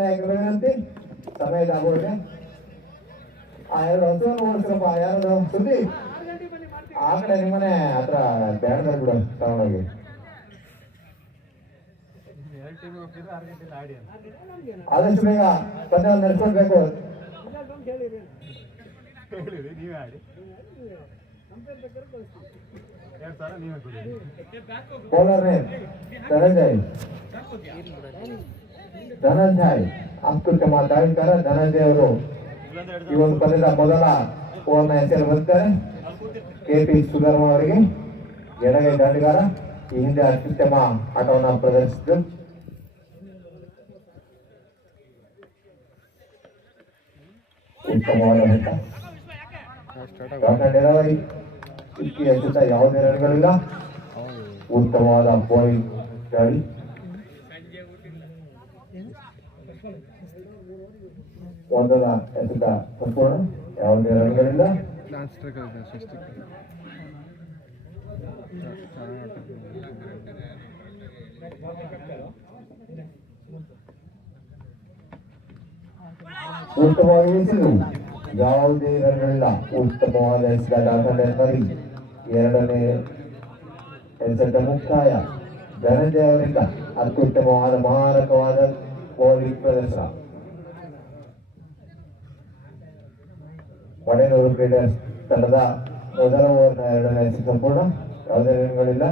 ನಾಯಕರು ವಿನಂತಿ ಸಮಯದ ಆಗೋಗಿದೆ. ಆ ಎರಡು ಹಸುವನ್ನು ಓಡಿಸ್ರಪ್ಪ. ಯಾರದು ಸುದ್ದಿ ಆ ಕಡೆ ನಿಮ್ಮನೆ ಹತ್ರ ಬ್ಯಾಡ್ದ ಬಿಡು ತಗೊಂಡೋಗಿ. ಆದಷ್ಟು ಬೇಗ ಪಂದ್ಯ ನಡೆಸ್ಕೊಡ್ಬೇಕು. ಬೌಲರ್ ನೇಮ್ ಧನಂಜಯ್ ಅತ್ಯುತ್ತಮ ದಾಳಿಕಾರ ಧನಂಜಯ್ ಅವರು ಈ ಒಂದು ಪಂದ್ಯದ ಮೊದಲ ಓವರ್ನ ಹೆಸರು ಬರುತ್ತಾರೆ. ಕೆಪಿ ಸುಧರ್ಮ ಅವರಿಗೆ ಎಡಗೈ ದಾಳಿಗಾರ, ಈ ಹಿಂದೆ ಅತ್ಯುತ್ತಮ ಆಟವನ್ನು ಪ್ರದರ್ಶಿಸಿದರು. ಉತ್ತಮವಾದ ಡೆಲಿವರಿ, ಇಕ್ಕಿ ಹಚ್ಚುತ್ತ ಯಾವುದೇ ರನ್ಗಳಿಲ್ಲ. ಉತ್ತಮವಾದ ಬೌಲಿಂಗ್ ದಾಳಿ. ಒಂದರ ಎಸೆತ ಸಂಪೂರ್ಣ, ಯಾವುದೇ ರನ್ಗಳಿಲ್ಲ. ಉತ್ತಮವಾಗಿ ಎಸೆದು ಯಾವುದೇ ರನ್ಗಳಿಲ್ಲ. ಉತ್ತಮವಾದ ಎಸೆತ ದಾಖಲೆ. ಎರಡನೇ ಎಸೆತ ಮುಕ್ತಾಯ. ಧನಂಜಯ ಅವರಿಂದ ಅತ್ಯುತ್ತಮವಾದ ಮಾರಕವಾದ ಬೌಲಿಂಗ್ ಪ್ರದರ್ಶನ. ಮಡೆನೂರು ಕ್ರೀಡರ್ಸ್ ತಂಡದ ಮೊದಲ ಓವರ್ನ ಎರಡನೇ ಎಸೆತ ಸಂಪೂರ್ಣ, ಯಾವುದೇ ರನ್ಗಳಿಲ್ಲ.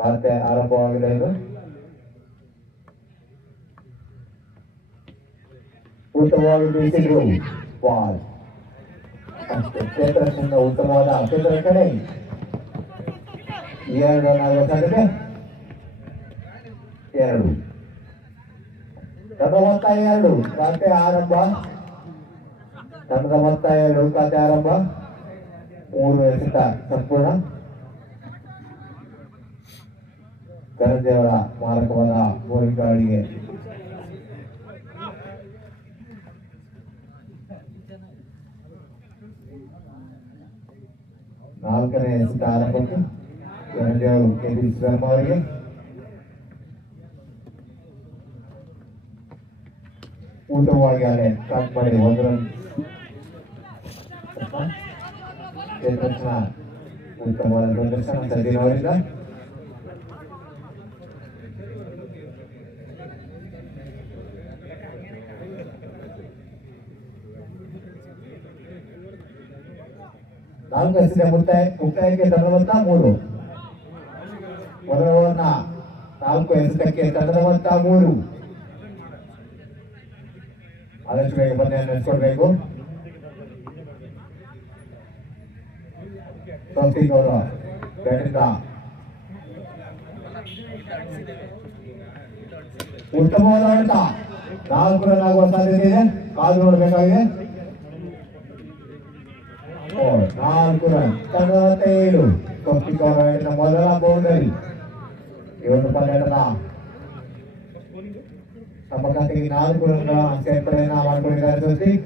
ಮತ್ತೆ ಆರಂಭವಾಗಿದೆ. ಇದು ಉತ್ತಮವಾಗಿ ಬೀಸಿದ್ರು ಬಾಲ್. ಕ್ಷೇತ್ರದಿಂದ ಉತ್ತಮವಾದ ಕ್ಷೇತ್ರ ಕಡೆ 2 ರನ್ ಆಗುವ ಸಾಧ್ಯತೆ. 2 ತಂಡದ ಮೊತ್ತ 2, ಖಾತೆ ಆರಂಭ. ತಂಡದ ಮೊತ್ತ 2, ಖಾತೆ ಆರಂಭ. 3 ಎಸೆತ ಸಂಪೂರ್ಣ. ಧನಂಜಯವರ ಮಾರಕವಾದ ಬೌಲಿಂಗ್ ದಾಳಿಗೆ ನಾಲ್ಕನೇ ಎಸೆತ ಆರಂಭಕ್ಕೆ ಧನಂಜಯ ಅವರು ಕೆಪಿ ಸುಧರ್ಮ ಅವರಿಗೆ. ಉತ್ತಮವಾಗಿ ಅಲೆ ಸ್ಟಾರ್ಟ್ ಮಾಡಿ 1 ರನ್. ಉತ್ತಮವಾದ ಪ್ರದರ್ಶನ ಸಜ್ಜಿನ್ ಅವರಿಂದ. ನಾಲ್ಕು ಎಸೆತ ಮುಕ್ತಾಯಕ್ಕೆ ತಂಡದ ಮೊತ್ತ 3. ಮೊದಲ ಓವರ್ನ 4 ಎಸೆತಕ್ಕೆ ತಂಡದ ಮೊತ್ತ 3. ಆದಷ್ಟು ಬೇಗ ಪಂದ್ಯ ನಡೆಸಿಕೊಡ್ಬೇಕು. ಸೌತಿಂಗ್ ಅವರ ಬ್ಯಾಟಿಂದ ಉತ್ತಮವಾದ ಆಟ. 4 ರನ್ ಆಗುವ ಸಾಧ್ಯತೆ ಇದೆ, ಕಾದು ನೋಡಬೇಕಾಗಿದೆ. 4 ರನ್. ತಂಡದ ಮೊತ್ತ 7. ಸೌತಿಂಗ್ ಅವರ ಮೊದಲ ಬೌಂಡರಿ. ಈ ಒಂದು ಪಂದ್ಯದ ತಮ್ಮ ಖಾತೆಗೆ 4 ರನ್ಗಳ ಸೇರ್ಪಡೆಯನ್ನ ಮಾಡಿಕೊಂಡಿದ್ದಾರೆ ಸೌತಿಂಗ್.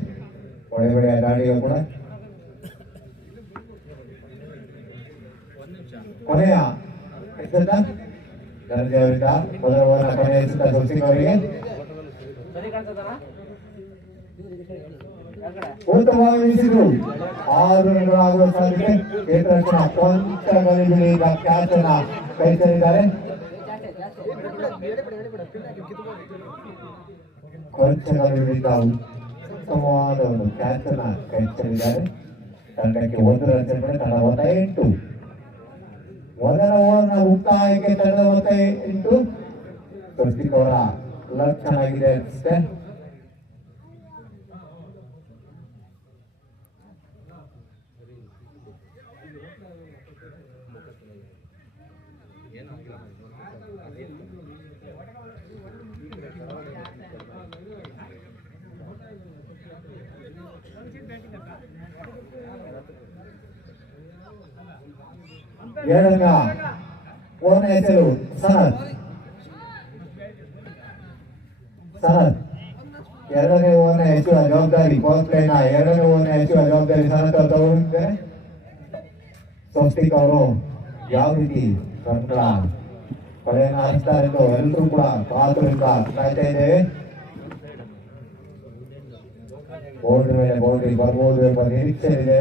ಒಳ್ಳೆಯ ದಾಳಿಯೂ ಕೂಡ. ಕೊನೆಯ ಎಸೆತ ಧನಂಜಯ ಅವರಿಂದ ಮೊದಲ ಓವರ್ನ ಕೊನೆಯ ಎಸೆತ ಸೌತಿಂಗ್ ಅವರಿಗೆ. ಉತ್ತಮವಾಗಿ ಬೀಸಿದ್ರು 6 ರನ್ಗಳಾಗುವ ಸಾಧ್ಯತೆ. ಕ್ಷೇತ್ರ ಕೊಂಚ ಗಲಿಬಿಲಿ ಕ್ಯಾಚ್ ಅನ್ನ ಕೈ ಸೇರಿದ್ದಾರೆ. ಕೊಂಚ ಗಲಿಬಿಲಿಂದ ಉತ್ತಮವಾದ ಒಂದು ಕ್ಯಾಚ್ ಅನ್ನ ಕೈ ಸೇರಿದ್ದಾರೆ. ತಂಡಕ್ಕೆ 1 ರನ್ ಸೇರ್ಪಡೆ. ತಂಡ ಮೊತ್ತ 8. ಮೊದಲ ಓವರ್ನ ಮುಕ್ತಾಯಕ್ಕೆ ತಂಡದ ಮೊತ್ತ 8. ಸೌತಿಂಗ್ ಅವರ ಲಕ್ ಚೆನ್ನಾಗಿದೆ ಅನಿಸುತ್ತೆ. ಎರಡನೇ ಓವರ್ನ ಹೆಸರು ಸನತ್. ಎರಡನೇ ಓವರ್ನ ಹೆಚ್ಚುವ ಜವಾಬ್ದಾರಿ ಪವರ್ ಪ್ಲೇನ ಎರಡನೇ ಓವರ್ನ ಹೆಚ್ಚುವ ಜವಾಬ್ದಾರಿ ಸನತ್ ಅವರು ತಗೊಂಡಿದ್ದಾರೆ. ಸೌತಿಂಗ್ ಅವರು ಯಾವ ರೀತಿ ರನ್ಗಳ ಕೊಲೆಯನ್ನು ಹಾರಿಸ್ತಾರೆ ಎಂದು ಎಲ್ಲರೂ ಕೂಡ ಕಾತುರಿಂದ ಕಾಯ್ತಾ ಇದ್ದೇವೆ. ಬೋರ್ಡ್ ಮೇಲೆ ಬೌಂಡ್ರಿ ಬರ್ಬೋದು ಎಂಬ ನಿರೀಕ್ಷೆ ಇದೆ.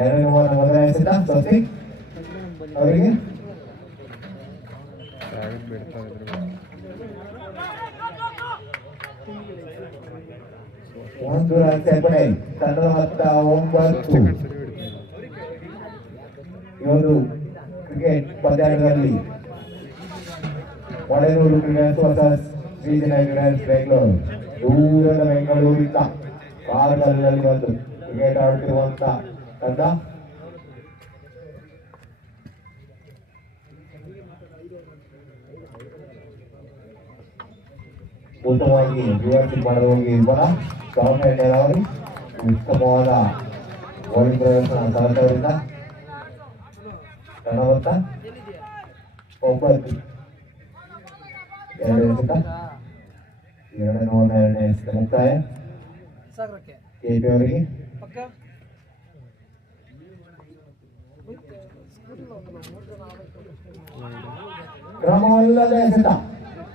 ಎರಡನೇ ಓವರ್ನ ಮೊದಲ ಎಸೆತ ಸಸಿ ಅವರಿಗೆ ಒಂದು ರನ್ ಸೇರ್ಪಡೆ. ತಂಡದ ಮೊತ್ತ 9. ಇವತ್ತು ಕ್ರಿಕೆಟ್ ಪಂದ್ಯಾಟದಲ್ಲಿ ಮಳೆನೂರು crickets versus regional crickets Bengaluru. ದೂರದ ಬೆಂಗಳೂರಿನ ಕಾಲ್ಗಲ್ಲಿನಲ್ಲಿ ಬಂದು ಕ್ರಿಕೆಟ್ ಆಡುತ್ತಿರುವಂತ ತಂಡ. ಉತ್ತಮವಾಗಿ ರಿವರ್ಸಿಂಗ್ ಮಾಡುವವರಿಗೆ ಇವರ ಗವರ್ಮೆಂಟ್ ಅವರು ಉತ್ತಮವಾದ ಬೌಲಿಂಗ್ ಪ್ರದರ್ಶನ ಸರತವರಿಂದ ತಂಡವತ್ತ 9. ಎರಡು ಎಸೆತ. ಎರಡನೇ ಓವರ್ನ ಎರಡನೇ ಎಸೆತ ಮುಕ್ತಾಯ. ಕೆಪಿ ಅವರಿಗೆ ಕ್ರಮವಲ್ಲದ ಎಸೆತ.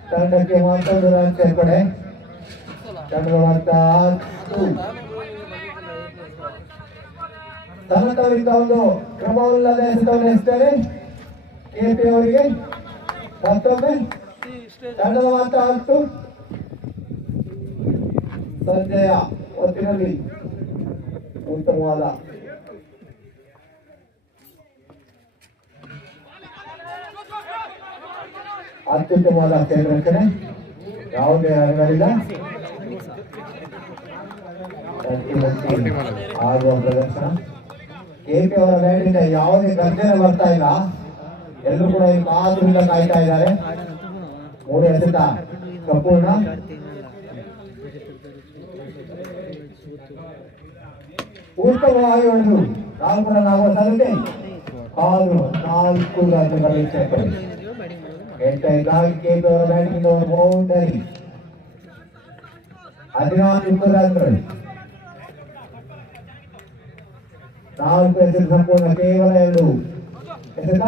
ತಂಡಕ್ಕೆ ಮತ್ತೊಂದು ರನ್ ಸೇರ್ಪಡೆ. ತಂಡದ ಮೊತ್ತ 10. ತನ್ನವರಿಂದ ಒಂದು ಕ್ರಮವಿಲ್ಲದ ಎಸೆತವನ್ನು ಎಸೆದರೆ ಕೆಪಿ ಅವರಿಗೆ ಮತ್ತೊಮ್ಮೆ ತಂಡದ ಮೊತ್ತ 10. ಸಂಜೆಯ ಹೊತ್ತಿನಲ್ಲಿ ಉತ್ತಮವಾದ ಅತ್ಯುತ್ತಮವಾದ ಕ್ಷೇತ್ರಕ್ಷಣೆ. ಯಾವುದೇ ರನ್ಗಳಿಲ್ಲ. ಆಡುವ ಪ್ರದರ್ಶನ. ಕೆಪಿ ಅವರ ಬ್ಯಾಟಿಂದ ಯಾವುದೇ ಗರ್ಜನೆ ಬರ್ತಾ ಇಲ್ಲ. ಎಲ್ಲರೂ ಕೂಡ ಈ ಕಾತುರಿಂದ ಕಾಯ್ತಾ ಇದ್ದಾರೆ. 3 ಎಸೆತ ಸಂಪೂರ್ಣ. ಉತ್ತಮವಾಗಿ ಒಂದು 4 ರನ್ ಆಗುವ ಸಾಧ್ಯತೆ. 4 ರನ್ಗಳು ಸೇರ್ಪಡೆ. ಎಂಟಾಗಿ ಕೆಪಿ ಅವರ ಬ್ಯಾಟಿಂಗ್ ಒಂದು ಬೌಂಡರಿ. 14 ರನ್ಗಳು. 4 ಎಸೆತ ಸಂಪೂರ್ಣ. ಕೇವಲ 2 ಎಸೆತ.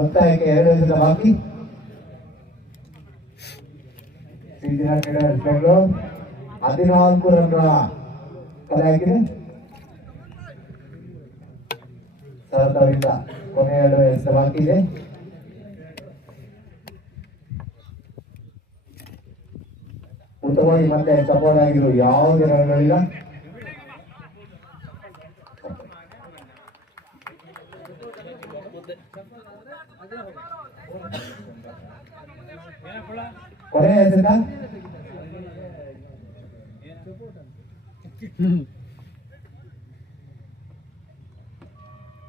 ಮುಕ್ತಾಯಕ್ಕೆ 2 ಎಸೆತ ಬಾಕಿ. ರೀಜನಲ್ ಕ್ರಿಕೆಟ್ಸ್ ಬೆಂಗಳೂರು 14 ರನ್ಗಳ ಕಲೆ ಹಾಕಿದೆ. ಸರತವರಿಂದ ಕೊನೆಯ 2 ಎಸೆತ ಬಾಕಿ ಇದೆ. ಉತ್ತಮವಾಗಿ ಮತ್ತೆ ಸಪೋರ್ಟ್ ಆಗಿರು. ಯಾವುದೇ ರನ್ಗಳಿಲ್ಲ. ಕೊನೆಯ ಎಸೆತ.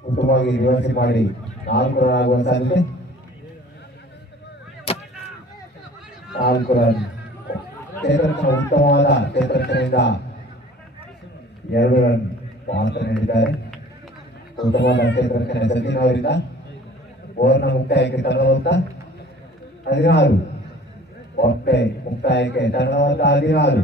ಉತ್ತಮವಾಗಿ ರಿವರ್ಸಿಂಗ್ ಮಾಡಿ 4 ರನ್ ಆಗುವ ಸಾಧ್ಯತೆ. 4 ರನ್. ಕ್ಷೇತ್ರಕ್ಷಣ ಉತ್ತಮವಾದ ಕ್ಷೇತ್ರಕ್ಷಣೆಯಿಂದ 2 ರನ್ ಮಾತ್ರ ನೀಡಿದ್ದಾರೆ. ಉತ್ತಮವಾದ ಕ್ಷೇತ್ರಕ್ಷಣೆ ಸಚಿನ್ ಅವರಿಂದ. ಓವರ್ನ ಮುಕ್ತಾಯಕ್ಕೆ ತಂಡವಂತ 16. ಒಟ್ಟೆ ಮುಕ್ತಾಯಕ್ಕೆ ತಂಡವಂತ 16.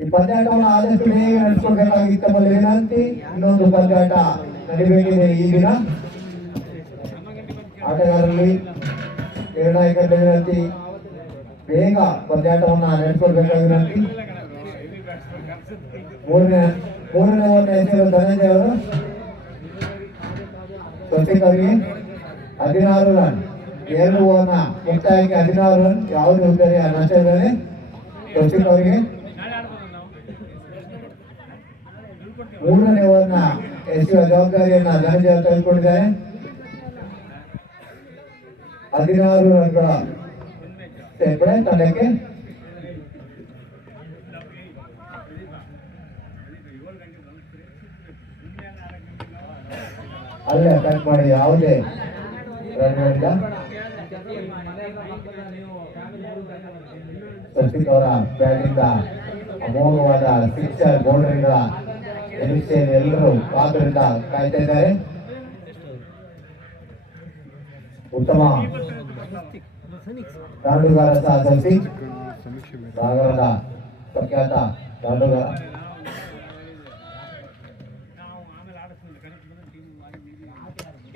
ಈ ಪಂದ್ಯಾಟವನ್ನು ಆದಷ್ಟು ಬೇಗ ನಡೆಸ್ಕೊಳ್ಬೇಕಾಗಿತ್ತ ವಿನಂತಿ. ಇನ್ನೊಂದು ಪಂದ್ಯಾಟ ನಡಿಬೇಕಿದೆ ಈ ದಿನ. ಆಟಗಾರರಲ್ಲಿ ನಿರ್ಣಾಯಕ ವಿನಂತಿ. ಬೇಗ ಪಂದ್ಯಾಟವನ್ನು ನಡೆಸ್ಕೊಳ್ಬೇಕಾಗಿ ವಿನಂತಿ. 3ನೇ ಓವರ್ನ ಎಸೆಯಲು ಧನಂಜಯ ಅವರು. ಸಚಿನ್ ಅವರಿಗೆ 16 ರನ್. 2 ಓವರ್ನ ಮುಕ್ತಾಯಕ್ಕೆ 16 ರನ್. ಯಾವುದೇ ಉದ್ದರಿ ನಷ್ಟ ಇದ್ದಾರೆ. ಸಚಿನ್ ಅವರಿಗೆ 3ನೇ ಓವರ್ನ ಎಸೆಯುವ ಜವಾಬ್ದಾರಿಯನ್ನ ಧನಂಜಯ ತೆಗೆದುಕೊಂಡಿದ್ದಾರೆ. 16 ರನ್ಗಳ ಸೇರ್ಪಡೆ ತಂಡಕ್ಕೆ. ಅಲ್ಲೇ ಕಟ್ ಮಾಡಿ ಯಾವುದೇ ರನ್ಗಳಿಲ್ಲ. ಸಚಿನ್ ಅವರ ಬ್ಯಾಟಿಂದ ಅಮೋಘವಾದ ಸಿಕ್ಸರ್ ಬೌಂಡರಿಗಳ ನಿರೀಕ್ಷೆಯನ್ನು ಎಲ್ಲರೂ ಕಾತುರಿಂದ ಕಾಯ್ತಾ ಇದ್ದಾರೆ. ಉತ್ತಮ ದಾಂಡುಗಾರ ಸಹ ಸಸಿ ಸಾಗರದ ಪ್ರಖ್ಯಾತ ದಾಂಡುಗಾರ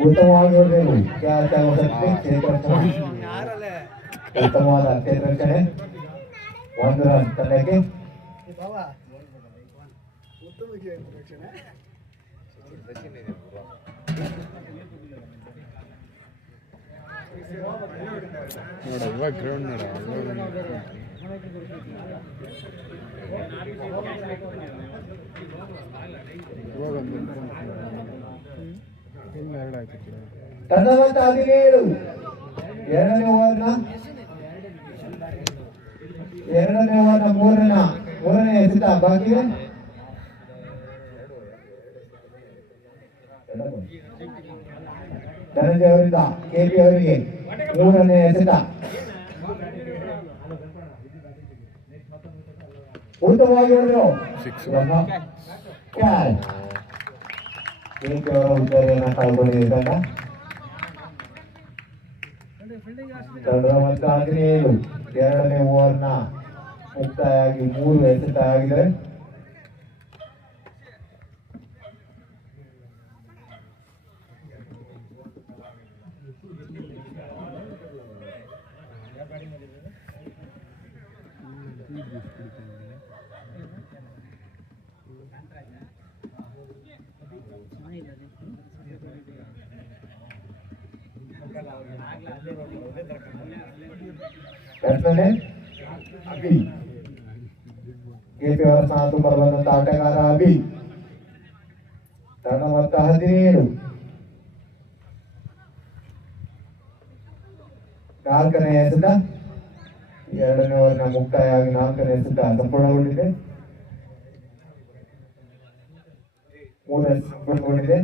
ಉತ್ತಮವಾಗಿ ಹೊಡೆದರು ಉತ್ತಮವಾದ ಕ್ಷೇತ್ರಕ್ಷಣೆ 1 ರನ್ ತಂಡಕ್ಕೆ. ಇವಾಗ ಗ್ರೌಂಡ್ ನೋಡ ತಂಡವಂತ 17 ಎರಡನೇ ಓವರ್ನ ಮೂರನೇ ಎಸೆತ ಬಾಕಿ ಇದೆ. ಧನಂಜಯ ಅವರಿಂದ ಕೆಪಿ ಅವರಿಗೆ ಮೂರನೇ ಎಸೆತ. ಉತ್ತಮವಾಗಿ ಹೊಡೆದರು ಕ್ಯಾಚ್. ಕೆಪಿ ಅವರ ಉತ್ತರೆಯನ್ನು ಕಳ್ಕೊಂಡಿದೆ ತಂಡ. 17 ಎರಡನೇ ಓವರ್ನ ಮುಕ್ತಾಯಾಗಿ 3 ಎಸೆತ ಆಗಿದೆ. ಅಭಿ ಕೆಪಿ ಅವರ ಸ್ಥಾನ ತುಂಬಲು ಬಂದಂತ ಆಟಗಾರ ಅಭಿ. ತಂಡ ಮೊತ್ತ 17. ನಾಲ್ಕನೇ ಎಸೆತ ಎರಡನೇ ಓವರ್ನ ಮುಕ್ತಾಯ ಆಗಿ 4ನೇ ಎಸೆತ ಸಂಪೂರ್ಣಗೊಂಡಿದೆ. 3 ಸಂಪೂರ್ಣಗೊಂಡಿದೆ.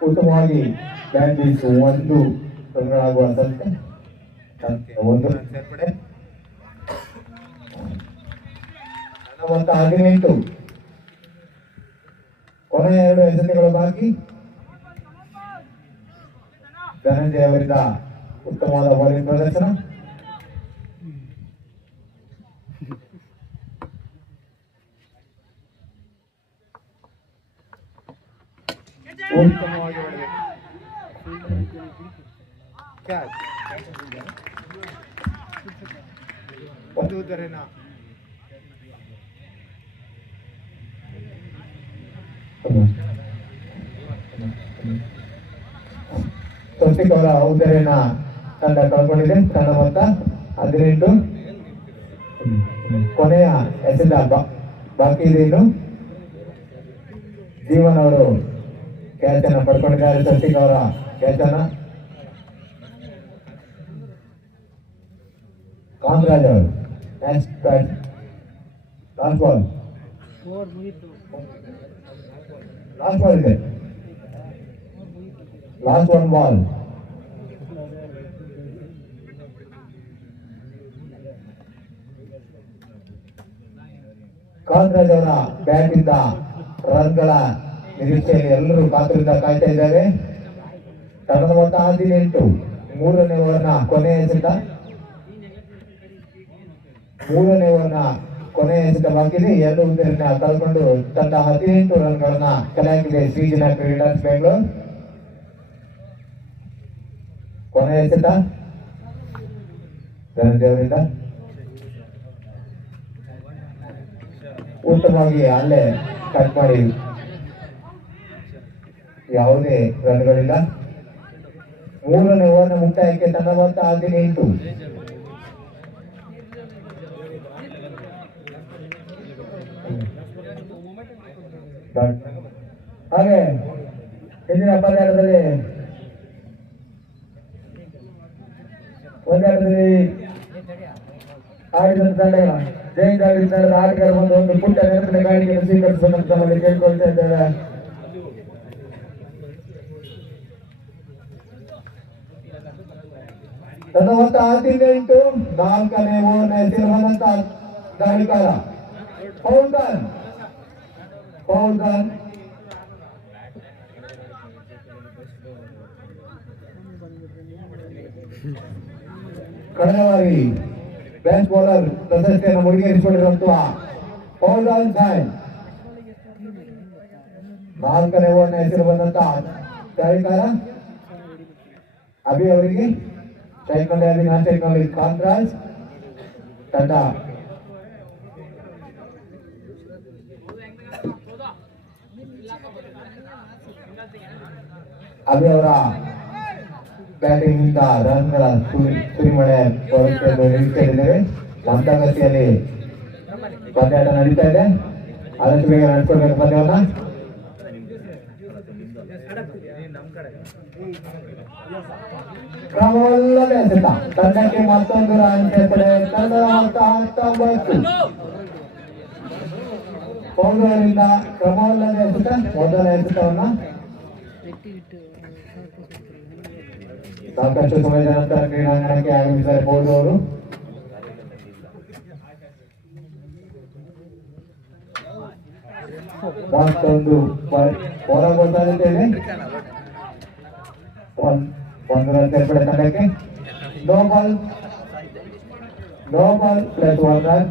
ಉತ್ತಮವಾಗಿ ಬ್ಯಾಟ್ ಬೀಸು 1 ರನ್ಗಳಾಗುವ ಸಂಖ್ಯೆ 1 ರನ್ ಸೇರ್ಪಡೆ. 18 ಕೊನೆಯ 2 ಎಸೆತಗಳು ಬಾಕಿ. ಧನಂಜಯ ಅವರಿಂದ ಉತ್ತಮವಾದ ಬೌಲಿಂಗ್ ಪ್ರದರ್ಶನ. ಉತ್ತಮವಾಗಿ ಹೊಡೆದಿದೆ ಕ್ಯಾಚ್. ಒಂದು ಉದ್ದರೇನ ತೌಫಿಕ್ ಅವರ ಉದ್ದರೇನ ತಂಡ ಕಳ್ಕೊಂಡಿದೆ. ತಂಡ ಮೊತ್ತ 18. ಕೊನೆಯ ಎಸೆತ ಬಾಕಿ ಇದೆ. ಇನ್ನು ಜೀವನ್ ಅವರು ಕ್ಯಾಚ್ ಅನ್ನು ಪಡ್ಕೊಂಡಿದ್ದಾರೆ. ತೌಫಿಕ್ ಅವರ ಕ್ಯಾಚ್ ಅನ್ನ ಕಾಂತರಾಜ್ ಅವರು ಲಾಸ್ಟ್ ಬಾಲ್ ಇದೆ. Last 1 ball. ಕಾಂತರಾಜ್ ಅವರ ಬ್ಯಾಟ್ ಇಂದ ರನ್ಗಳ ನಿರೀಕ್ಷೆಯಲ್ಲಿ ಎಲ್ಲರೂ ಕಾತುರಿಂದ ಕಾಯ್ತಾ ಇದ್ದಾರೆ. ತಂಡದ ಮೊತ್ತ 18. 3ನೇ ಓವರ್ನ ಕೊನೆಯ ಎಸೆತ. 3ನೇ ಓವರ್ನ ಕೊನೆಯ ಎಸೆತ ಬಾಕಿದೆ. 2 ಉದ್ದರನ್ನ ಕಳ್ಕೊಂಡು ತಂಡ 18 ರನ್ಗಳನ್ನ ಕಲೆ ಹಾಕಿದೆ ಶ್ರೀಜನ ಕ್ರೀಡಾಸ್ ಬೆಂಗಳೂರು. ಕೊನೆಯ ಎಸೆತ ಧನಂಜಯವರಿಂದ ಉತ್ತಮವಾಗಿ ಅಲ್ಲೇ ಕಟ್ ಮಾಡಿ ಯಾವುದೇ ರನ್ಗಳಿಲ್ಲ. 3ನೇ ಓವರ್ನ ಮುಕ್ತಾಯಕ್ಕೆ ತಂಡ ಮೊತ್ತ 18. ಹಾಗೆ ಹಿಂದಿನ ಪಂದ್ಯಾಟದಲ್ಲಿ ಆಡಿದಂತ ತಂಡ ಜಯಂತ ತಂಡದ ಆಟಗಾರ ಒಂದು ಪುಟ್ಟ ನೆನಪಿನ ಕಾಣಿಕೆಯನ್ನು ಸ್ವೀಕರಿಸಬೇಕಂತ ನಮ್ಮಲ್ಲಿ ಕೇಳ್ಕೊಳ್ತಾ ಇದ್ದೇವೆ. ತಂಡ ಮೊತ್ತ 18. 4ನೇ ಓವರ್ನ ಎಸೆಯಲು ಬಂದಂತ ದಾಳಿಕಾರ ಪೌಲ್ದಾನ್ ಕಳೆದ ಬಾರಿ ಬೆಸ್ಟ್ ಬೌಲರ್ ಪ್ರಶಸ್ತಿಯನ್ನು ಮುಡಿಗೇರಿಸಿಕೊಂಡಿರುವಂತಹ ಫೌಜಾನ್ ಖಾನ್. 4ನೇ ಓವರ್ನ ಹೆಸರು ಬಂದಂತಹ ದಾಳಿಕಾರ ಅಭಿ ಅವರಿಗೆ ಸ್ಟ್ರೈಕ್ ನಲ್ಲಿ ಅಭಿ, ನಾನ್ ಸ್ಟ್ರೈಕ್ ನಲ್ಲಿ ಕಾಂತರಾಜ್. ತಂಡ ಅಭಿ ಅವರ ಬ್ಯಾಟಿಂಗ್ ನಿಂದ ರನ್ಗಳ ಸುರಿಮಳೆ ಬರುತ್ತೆ ಎಂದು ನಿರೀಕ್ಷೆ ಇದ್ದೇವೆ. ಮಂದಗತಿಯಲ್ಲಿ ಪಂದ್ಯಾಟ ನಡೀತಾ ಇದೆ. ಆದಷ್ಟು ಬೇಗ ನಡೆಸ್ಕೊಳ್ಬೇಕು ಪಂದ್ಯವನ್ನ. ಕ್ರಮವಲ್ಲದೆ ಎಸೆತ ತಂಡಕ್ಕೆ ಮತ್ತೊಂದು ರನ್ ಸೇರ್ಪಡೆ. ತಂಡದ ಮೊತ್ತ 19. ಪೌಂಡರಿಂದ ಕ್ರಮವಲ್ಲದೆ ಎಸೆತ ಮೊದಲ ಎಸೆತವನ್ನ ಸಾಕಷ್ಟು ಸಮಯದ ನಂತರ ಕ್ರೀಡಾಂಗಣಕ್ಕೆ ಆಗಮಿಸಿದ್ದಾರೆ ಪೌಲ್ ಅವರು. ಮತ್ತೊಂದು ಹೊರಗೆ ಸಾಧ್ಯತೆ ಒಂದು ರನ್ ಸೇರ್ಪಡೆ ತಂಡಕ್ಕೆ. No ball plus 1 run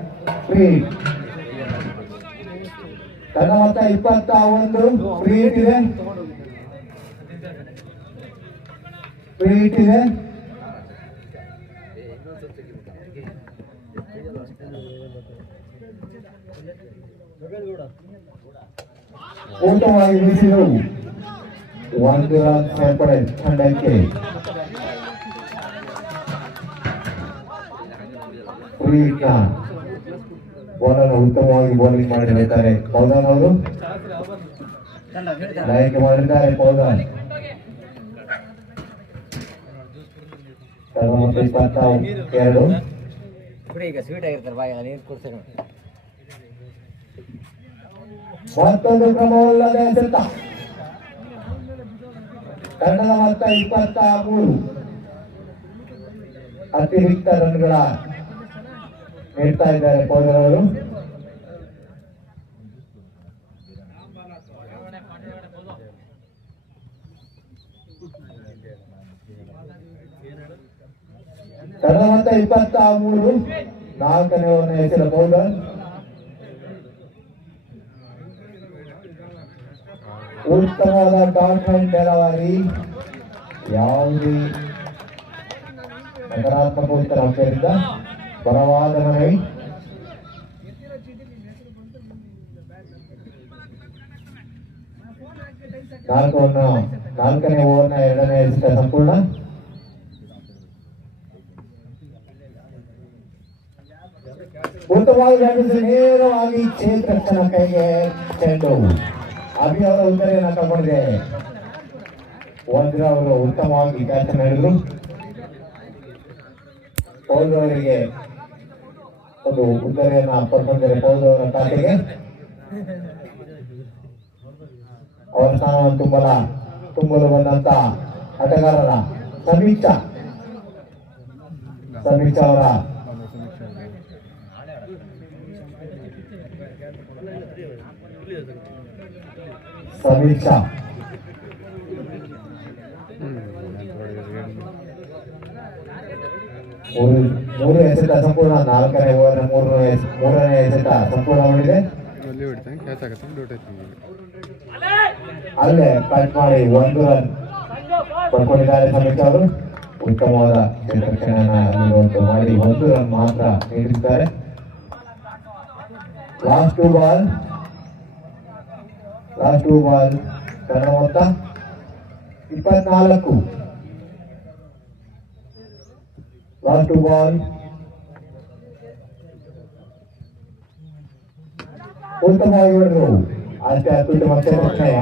free. ತಂಡ ಮೊತ್ತ 21. ಫ್ರೀ ಇದೆ. ಊಟವಾಗಿ ಬೀಸಿದರು. 1 ರನ್ ಸೇರ್ಪಡೆ ತಂಡಕ್ಕೆ. ಬಾಲನ್ನು ಉತ್ತಮವಾಗಿ ಬೌಲಿಂಗ್ ಮಾಡಿರುತ್ತಾರೆ ಪೌದಾನ್ ಅವರು. ನಾಯಕ ಮಾಡಿದ್ದಾರೆ ಪೌದಾನ್. 22. ಮತ್ತೊಂದು ಕ್ರಮವಲ್ಲದೆ ಎಸೆತ. ತಂಡದ ಮೊತ್ತ 23. ಅತಿರಿಕ್ತ ರನ್ಗಳ ನೀಡ್ತಾ ಇದ್ದಾರೆ ಪೌದರ್ ಅವರು. ತಂಡದ ಮೊತ್ತ 23. 4ನೇ ಓವರ್ನ ಹೆಸರು ಪೌದರ್. ಉತ್ತಮವಾದ ಡಾಟ್ಮನ್ ಡೆಲವರಿ. ಯಾವುದೇ ನಕಾರಾತ್ಮಕ ಉತ್ತರ ಅಂಶದಿಂದ ಬಲವಾದ ಮನವಿ. ನಾಲ್ಕನೇ ಓವರ್ನ 2ನೇ ಎಸೆತ ಸಂಪೂರ್ಣ. ಉತ್ತಮವಾಗಿ ವ್ಯಾಪಿಸಿ ನೇರವಾಗಿ ಚೇತನ ಕೈಗೆ ಚೆಂಡು. ಅಭಿ ಅವರ ಉತ್ತರೆಯನ್ನು ತಗೊಂಡಿದೆ. ವಜ್ರ ಅವರು ಉತ್ತಮವಾಗಿ ಕ್ಯಾಚ್ ಮಾಡಿದ್ರು. ಪೌಲ್ ಅವರಿಗೆ ಒಂದು ಉತ್ತರೆಯನ್ನು ಪಡ್ಕೊಂಡಿದ್ದಾರೆ ಪೌಲ್ ಅವರ ಖಾತೆಗೆ. ಅವರ ಸ್ಥಾನವನ್ನು ತುಂಬಲು ಬಂದಂತ ಆಟಗಾರರ ಸಮೀಕ್ಷಾ ಅವರ ಮೂರು ಎಸೆತ ಸಂಪೂರ್ಣ. 4ನೇ ಓವರ್ 3ನೇ ಎಸೆತ ಸಂಪೂರ್ಣಗೊಂಡಿದೆ. ಅಲ್ಲೇ ಕಟ್ ಮಾಡಿ 1 ರನ್ ಪಡ್ಕೊಂಡಿದ್ದಾರೆ ಸಮೀಕ್ಷಾ ಅವರು. ಉತ್ತಮವಾದ ರಕ್ಷಣೆಯನ್ನು ಮಾಡಿ 1 ರನ್ ಮಾತ್ರ ನೀಡಿದ್ದಾರೆ. ಲಾಸ್ಟ್ ಟೂ ಬಾಲ್ ತಂಡ ಮೊತ್ತ 24. Last two ball. ಉತ್ತಮವಾಗಿ ಹೊಡೆದರು. ಅಷ್ಟೇ ಅತ್ಯುತ್ತಮ ರಕ್ಷಣೆಯ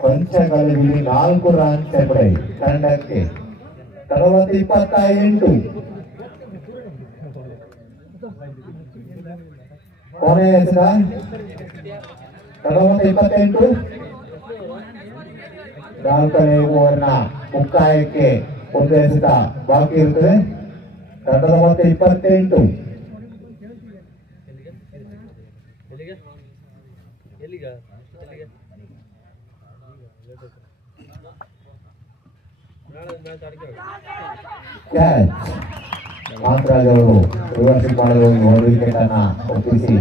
ಕೊಂಚ ಕಾಲದಲ್ಲಿ 4 ರನ್ ಸೇರ್ಪಡೆ ತಂಡಕ್ಕೆ. 28. ಕೊನೆಯ ಎಸೆತ 28. 4ನೇ ಓವರ್ನ ಮುಕ್ತಾಯಕ್ಕೆ ಒಂದು ಎಸೆತ ಬಾಕಿ ಇರುತ್ತದೆ. ತಂಡದ ಮೊತ್ತ 28. ಕ್ಯಾಚ್ ಕಾಂತರಾಜ್ ಅವರು ರಿವರ್ಸಿಂಗ್ ಮಾಡಲು ಹೋಗಿ 1 ವಿಕೆಟ್ ಅನ್ನ ಒಪ್ಪಿಸಿ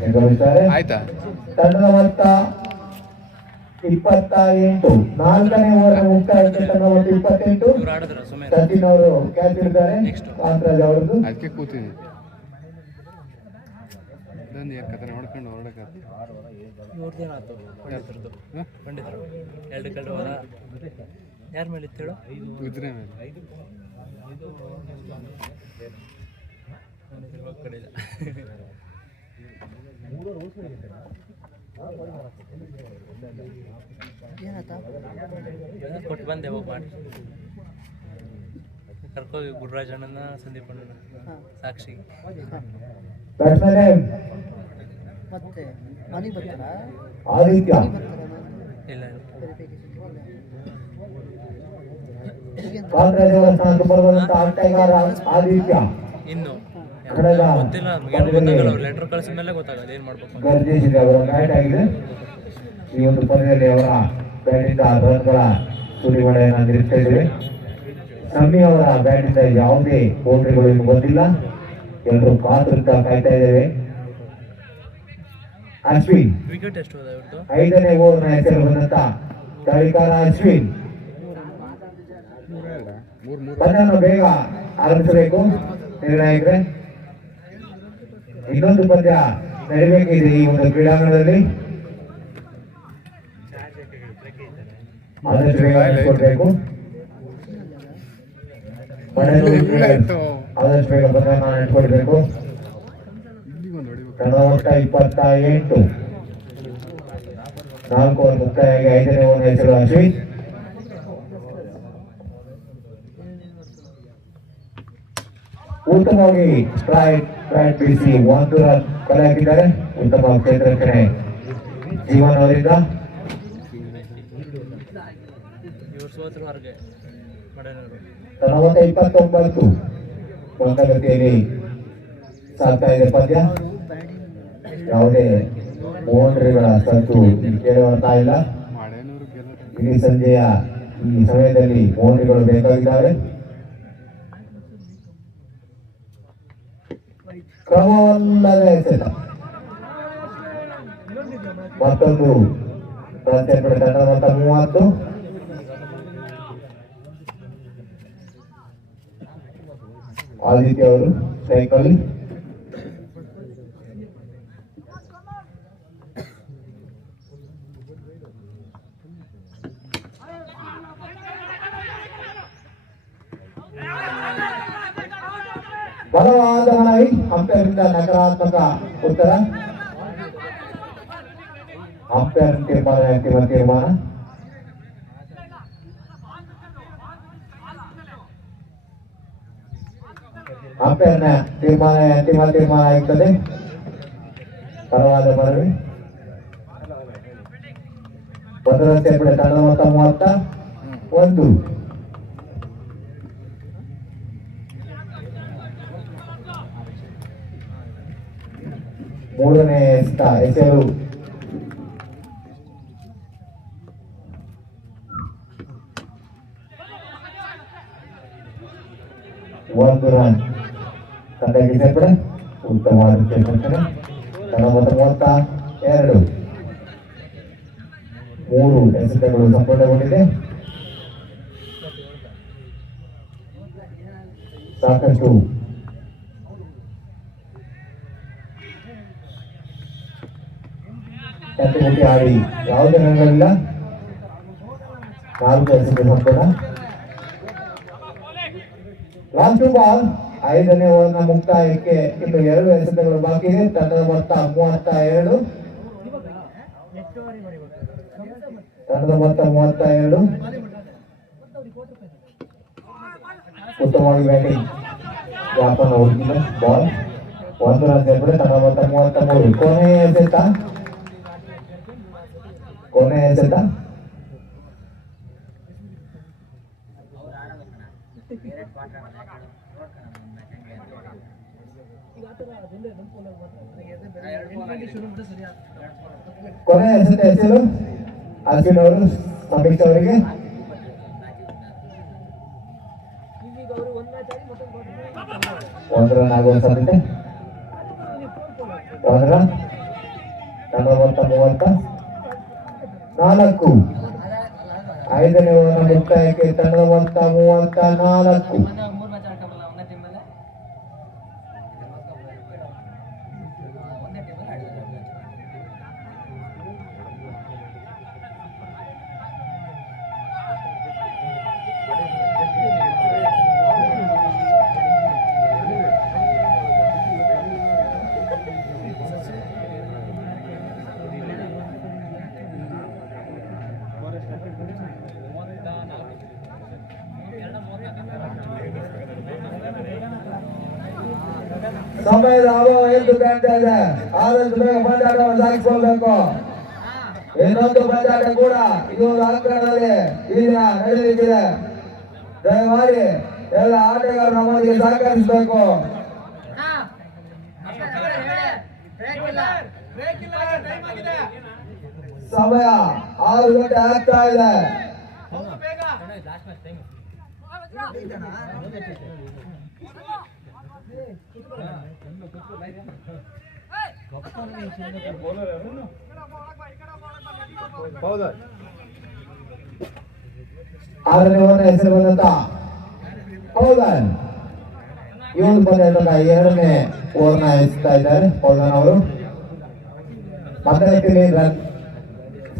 ನಿರ್ಗಮಿಸುತ್ತಾರೆ. ಆಯ್ತಾ? ತಂಡದ ಮೊತ್ತ 28. 4ನೇ ಓವರ್ ಮುಕ್ತಾಯಕ್ಕೆ ತಂಡ ಮೊತ್ತ 28. ಸಚಿನ್ ಅವರು ಕ್ಯಾಚ್ ಹಿಡಿದ್ದಾರೆ ಕಾಂತರಾಜ್ ಅವರದ್ದು. ಅದಕ್ಕೆ ಕೂತಿದ್ದೀನಿ. ಇದೊಂದು ಕತೆ ನೋಡ್ಕೊಂಡು ಹೊರಡಕ್ಕೆ ಯಾರ ಮೇಲೆ ಇತ್ತೇಳು ಕುದುರೆ ಮೇಲೆ ಕೊಟ್ಟು ಬಂದೆ ಹೋಗಿ ಮಾಡಿ ಕರ್ಕೋಗಿ ಗುರುರಾಜ್ ಅಣ್ಣನ ಸಂದೀಪ್ ಅಣ್ಣನ ಸಾಕ್ಷಿ ಮತ್ತೆ ಮನೆಗೆ ಬರ್ತಾರ ಆದಿತ್ಯ ಇಲ್ಲ ಕಾಂತರಾಜ್ ಅವರ ಸ್ಥಾನಕ್ಕೆ ಬರುವಂತಹ ಆಟಗಾರ ಆದಿತ್ಯ ಇನ್ನು ಕಳೆದ ಗೊತ್ತಿಲ್ಲ ಗೊತ್ತಾಗಲ್ಲ ಅವ್ರು ಲೆಟರ್ ಕಳಿಸಿದ ಮೇಲೆ ಗೊತ್ತಾಗಲ್ಲ ಏನು ಮಾಡ್ಬೇಕು ಗರ್ಜಿಸಿದೆ. ಅವರ ಬ್ಯಾಟ್ ಆಗಿದೆ. ಈ ಒಂದು ಪಂದ್ಯದಲ್ಲಿ ಅವರ ಬ್ಯಾಟಿಂದ ರನ್ಗಳ ಸುರಿಮಳೆಯನ್ನು ನಿರೀಕ್ಷೆ ಇದ್ದೇವೆ. ಶಮ್ಮಿ ಅವರ ಬ್ಯಾಟಿಂದ ಯಾವುದೇ ಬೌಂಡ್ರಿಗಳು ಇನ್ನು ಬಂದಿಲ್ಲ. ಎಲ್ಲರೂ ಕಾತುರ್ತಾ ಕಾಯ್ತಾ ಇದ್ದೇವೆ. ಅಶ್ವಿನ್ ವಿಕೆಟ್ ಎಷ್ಟು ಹೋದ ಇವ್ರದ್ದು 5ನೇ ಓವರ್ನ ಹೆಸರು ಬಂದಂತ ದಾಳಿಕಾರ ಅಶ್ವಿನ್ ಪಂದ್ಯವನ್ನು ಬೇಗ ಆರಂಭಿಸಬೇಕು. ನಿರ್ಣಾಯಕರೇ, ಇನ್ನೊಂದು ಪಂದ್ಯ ನಡೀಬೇಕಿದೆ ಈ ಒಂದು ಕ್ರೀಡಾಂಗಣದಲ್ಲಿ. ಆದಷ್ಟು ಬೇಗ ನಡೆಸಿಕೊಡ್ಬೇಕು. ಆದಷ್ಟು ಬೇಗ ಪಂದ್ಯವನ್ನು ನಡೆಸಿಕೊಡ್ಬೇಕು. ತಂಡ ಮೊತ್ತ 28. 4 ಓವರ್ ಮುಕ್ತಾಯವಾಗಿ 5ನೇ ಓವರ್ ಹೆಸರು ಅಶ್ವಿನ್. ಉತ್ತಮವಾಗಿ ಸ್ಟ್ರೈಕ್ ಬೀಸಿ 1 ರನ್ ಕಲೆ ಹಾಕಿದ್ದಾರೆ. ಉತ್ತಮ ಕ್ಷೇತ್ರ ರಕ್ಷಣೆ ಜೀವನ್ ಅವರಿಂದ. ಇವ್ರು ಸೋತ್ರ ಹೊರಗೆ ಮಡೇನವರು ತನ್ನ ಮೊತ್ತ 29. ಮಂದಗತಿಯಲ್ಲಿ ಸಾಗ್ತಾ ಇದೆ ಪಂದ್ಯ. ಯಾವುದೇ ಬೌಂಡ್ರಿಗಳ ಸತ್ತು ಕೇಳಿ ಬರ್ತಾ ಇಲ್ಲ. ಇಡೀ ಸಂಜೆಯ ಈ ಸಮಯದಲ್ಲಿ ಬೌಂಡ್ರಿಗಳು ಬೇಕಾಗಿದ್ದಾವೆ. ಕ್ರಮವಲ್ಲದ ಎಸೆತ. ಮತ್ತೊಂದು ತಂಡ ಮೊತ್ತ 30. ಆದಿತ್ಯ ಅವರು ಸೈಕಲ್ ಬಲವಾದ ಮನವಿ. ಅಂಪೈರ್ನಿಂದ ನಕಾರಾತ್ಮಕ ಉತ್ತರ. ಅಂಪೈರ್ ತೀರ್ಮಾನ ಅಂತಿಮ ತೀರ್ಮಾನ. ಅಂಪೈರ್ನ ತೀರ್ಮಾನ ಅಂತಿಮ ತೀರ್ಮಾನ ಆಗುತ್ತದೆ. ಬಲವಾದ ಮನವಿ. ಭದ್ರತೆ ತಂಡದ ಮೊತ್ತ 31. ಮೂರನೇ ಹೆಸರು ಒಂದು ರನ್ ತಂಡಕ್ಕೆ ಸೇರ್ಪಡೆ. ಉತ್ತಮವಾದ ಕ್ಷೇತ್ರ ತಂಡ ಮೊತ್ತ 32. 3 ಎಸೆತಗಳು ಸಂಪೂರ್ಣಗೊಂಡಿದೆ. ಸಾಕಷ್ಟು ಕಟ್ಟುಮುಟ್ಟಿ ಆಡಿ ಯಾವುದೇ ರನ್ಗಳಿಲ್ಲ. 4 ಎಸೆತ ಸಂಪೂರ್ಣ. Last ball. 5ನೇ ಓವರ್ನ ಮುಕ್ತಾಯಕ್ಕೆ ಇನ್ನು 2 ಎಸೆತಗಳು ಬಾಕಿ ಇದೆ. ತಂಡದ ಮೊತ್ತ 32. ತಂಡದ ಮೊತ್ತ 32. ಉತ್ತಮವಾಗಿ ಬ್ಯಾಟಿಂಗ್ ವ್ಯಾಪನ ಹುಡುಕಿದ ಬಾಲ್. 1 ರನ್ ಸೇರ್ಪಡೆ. ತಂಡ ಮೊತ್ತ 33. ಕೊನೆಯ ಎಸೆತ ಹೆಸರು ಅಶ್ವಿನ್ ಅವರು ಸಮೀಕ್ಷೆ ಅವರಿಗೆ. ಒಂದು ರನ್ ಆಗುವ ಸಾಧ್ಯತೆ. ಒಂದು ರನ್. ತಂಡ ಮೊತ್ತ 34. 5ನೇ ಓವರ್ ಮುಕ್ತಾಯಕ್ಕೆ ತಂಡದ ಮೊತ್ತ 34. ಸಮಯದ ಅಭಾವ ಎಂದು ಕಾಣ್ತಾ ಇದೆ. ಆದಷ್ಟು ಬೇಗ ಪಂದ್ಯಾಟವನ್ನು ಸಾಗಿಸಿಕೊಳ್ಬೇಕು. ಇನ್ನೊಂದು ಪಂದ್ಯಾಟ ಕೂಡ ಇದು ಒಂದು ಅಂಕಣದಲ್ಲಿ ಈ ದಿನ ನಡೆಯಲಿಕ್ಕಿದೆ. ದಯಮಾಡಿ ಎಲ್ಲ ಆಟಗಾರರು ನಮ್ಮೊಂದಿಗೆ ಸಹಕರಿಸಬೇಕು. ಸಮಯ 6 ಗಂಟೆ ಆಗ್ತಾ ಇದೆ. ಆರನೇ ಓವರ್ನ ಹೆಸರು ಬಂದಂತ ಪೌಲನ್ ಇವನು ಬಂದ ಎರಡನೇ ಓವರ್ನ ಎಸೆತಾ ಇದ್ದಾರೆ. ಪೌಲನ್ ಅವರು 15 ರನ್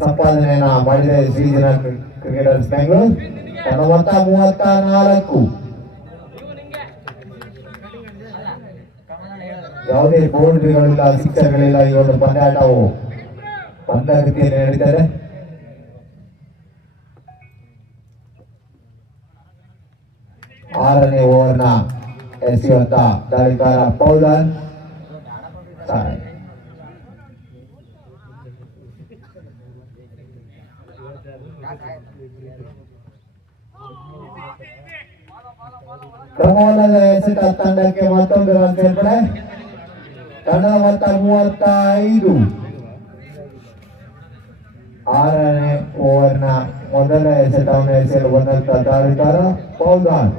ಸಂಪಾದನೆಯನ್ನ ಮಾಡಿದೆ ಶ್ರೀಜನ ಕ್ರಿಕೆಟರ್ಸ್ ಬೆಂಗಳೂರು. ತನ್ನ ಮೊತ್ತ 34. ಯಾವುದೇ ಬೌಂಡ್ರಿಗಳಿಲ್ಲ, ಸಿಕ್ಸರ್ಗಳಿಲ್ಲ. ಈ ಒಂದು ಪಂದ್ಯಾಟವು ಮಂದಗತಿಯಲ್ಲಿ ನಡೀತದೆ. ಆರನೇ ಓವರ್ನ ಎಸೆಯುವಂತ ದಾಳಿಗಾರ ಪೌಲನ್. ಕ್ರಮವಲ್ಲದ ಎಸೆತ ತಂಡಕ್ಕೆ ಮತ್ತೊಂದು ರನ್ ಸೇರ್ಪಡೆ. ತಂಡದ ಮೊತ್ತ 35. 6ನೇ ಓವರ್ನ ಮೊದಲ ಎಸೆತವನ್ನು ಎಸೆಯಲು ಬಂದಂತ ದಾಳಿಗಾರ ಪೌಲನ್.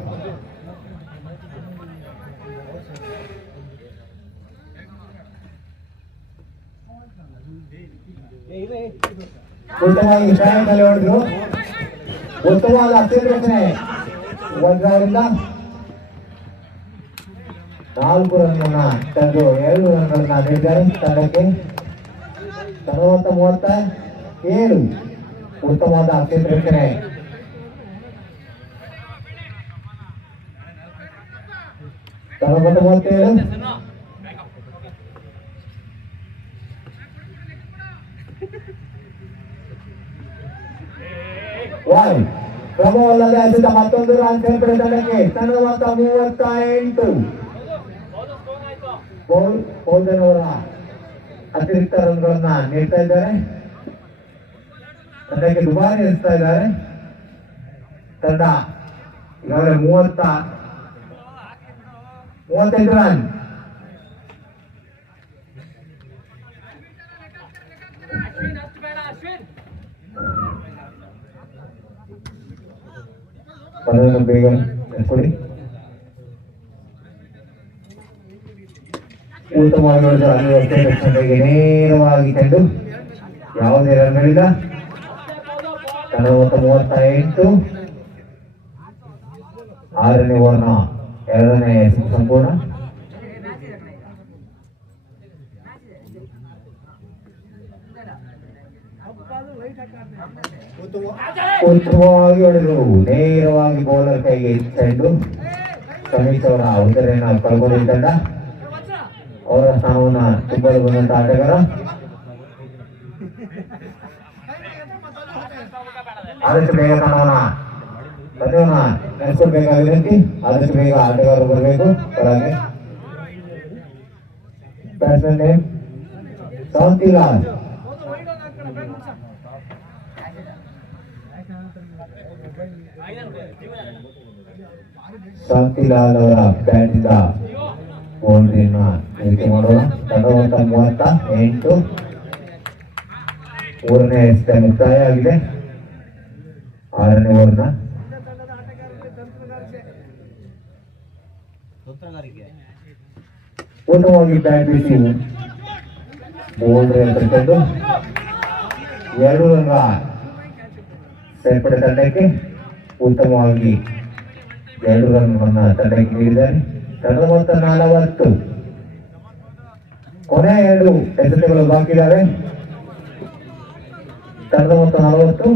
ಉತ್ತಮವಾಗಿ ಸ್ಟ್ರೈಕ್ ನಲ್ಲಿ ಹೊಡೆದ್ರು. ಉತ್ತಮವಾದ ಅತ್ಯಂತ ರಚನೆ. ಒಂದರಿಂದ 4 ರನ್ ತಂದು 2 ರನ್ಗಳನ್ನ ನೀಡಿದ್ದಾರೆ ತಂಡಕ್ಕೆ. 37. ಉತ್ತಮವಾದ ಅತ್ಯಂತ ರಚನೆ. ತಂಡ 37. ಕ್ರಮವಲ್ಲದೆ ಎಸೆತ ಮತ್ತೊಂದು ರನ್ ಸೇರ್ಪಡೆ ತಂಡಕ್ಕೆ. ತಂಡದ ಮೊತ್ತ 38. ಪೌಲನ್ ಅವರ ಅತಿರಿಕ್ತ ರನ್ಗಳನ್ನ ನೀಡ್ತಾ ಇದ್ದಾರೆ. ತಂಡಕ್ಕೆ ದುಬಾರಿ ಎನಿಸ್ತಾ ಇದ್ದಾರೆ. ತಂಡ ಈಗಾಗಲೇ 35 ರನ್. ಪದವನ್ನು ಬೇಗ ಕೊಡಿ. ಉತ್ತಮವಾಗಿ ನೋಡಿದ ರಕ್ಷಣೆಗೆ ನೇರವಾಗಿ ಚೆಂಡು. ಯಾವುದೇ ರನ್ಗಳಿಲ್ಲ. ತಂಡ ಮೊತ್ತ 38. 6ನೇ ಓವರ್ನ 2ನೇ ಸಂಪೂರ್ಣ. ಉತ್ತಮವಾಗಿ ಹೊಡೆದರು. ನೇರವಾಗಿ ಬೌಲರ್ ಕೈಗೆ ಚೆಂಡು. ಸಮೀಶ್ ಅವರ ಉತ್ತರೆಯನ್ನು ಕಳ್ಕೊಂಡಿದ್ದ ತಂಡ ಅವರ ಸ್ಥಾನವನ್ನ ತುಂಬಲು ಬಂದಂತ ಆಟಗಾರ. ಆದಷ್ಟು ಬೇಗ ತಂಡವನ್ನ ನಡೆಸಬೇಕಾಗಿದೆ. ಆದಷ್ಟು ಬೇಗ ಆಟಗಾರರು ಬರಬೇಕು ಹೊರಗೆ. Batsman name Shantilal. ಶಾಂತಿಲಾಲ್ ಅವರ ಬ್ಯಾಟ್ ಇಂದ ಬೌಂಡ್ರಿಯನ್ನ ನಿರೀಕ್ಷೆ ಮಾಡೋಣ. ತಂಡ ಮೊತ್ತ 38. 3ನೇ ಎಸೆತ ಮುಕ್ತಾಯ ಆಗಿದೆ. 6ನೇ ಓವರ್ನ ಉತ್ತಮವಾಗಿ ಬ್ಯಾಟ್ ಬೀಸಿ ಬೌಂಡ್ರಿ ಅಂತಕ್ಕಂಥದ್ದು 2 ರನ್ ಸೇರ್ಪಡೆ ತಂಡಕ್ಕೆ ಉತ್ತಮವಾಗಿ 2 ರನ್ ತಂಡಕ್ಕೆ ನೀಡಿದ್ದಾರೆ. ತಂಡದ ಮೊತ್ತ 40. ಕೊನೆ 2 ಎಸೆತಗಳು ಬಾಕಿ ಇದ್ದಾವೆ. ತಂಡದ ಮೊತ್ತ 40.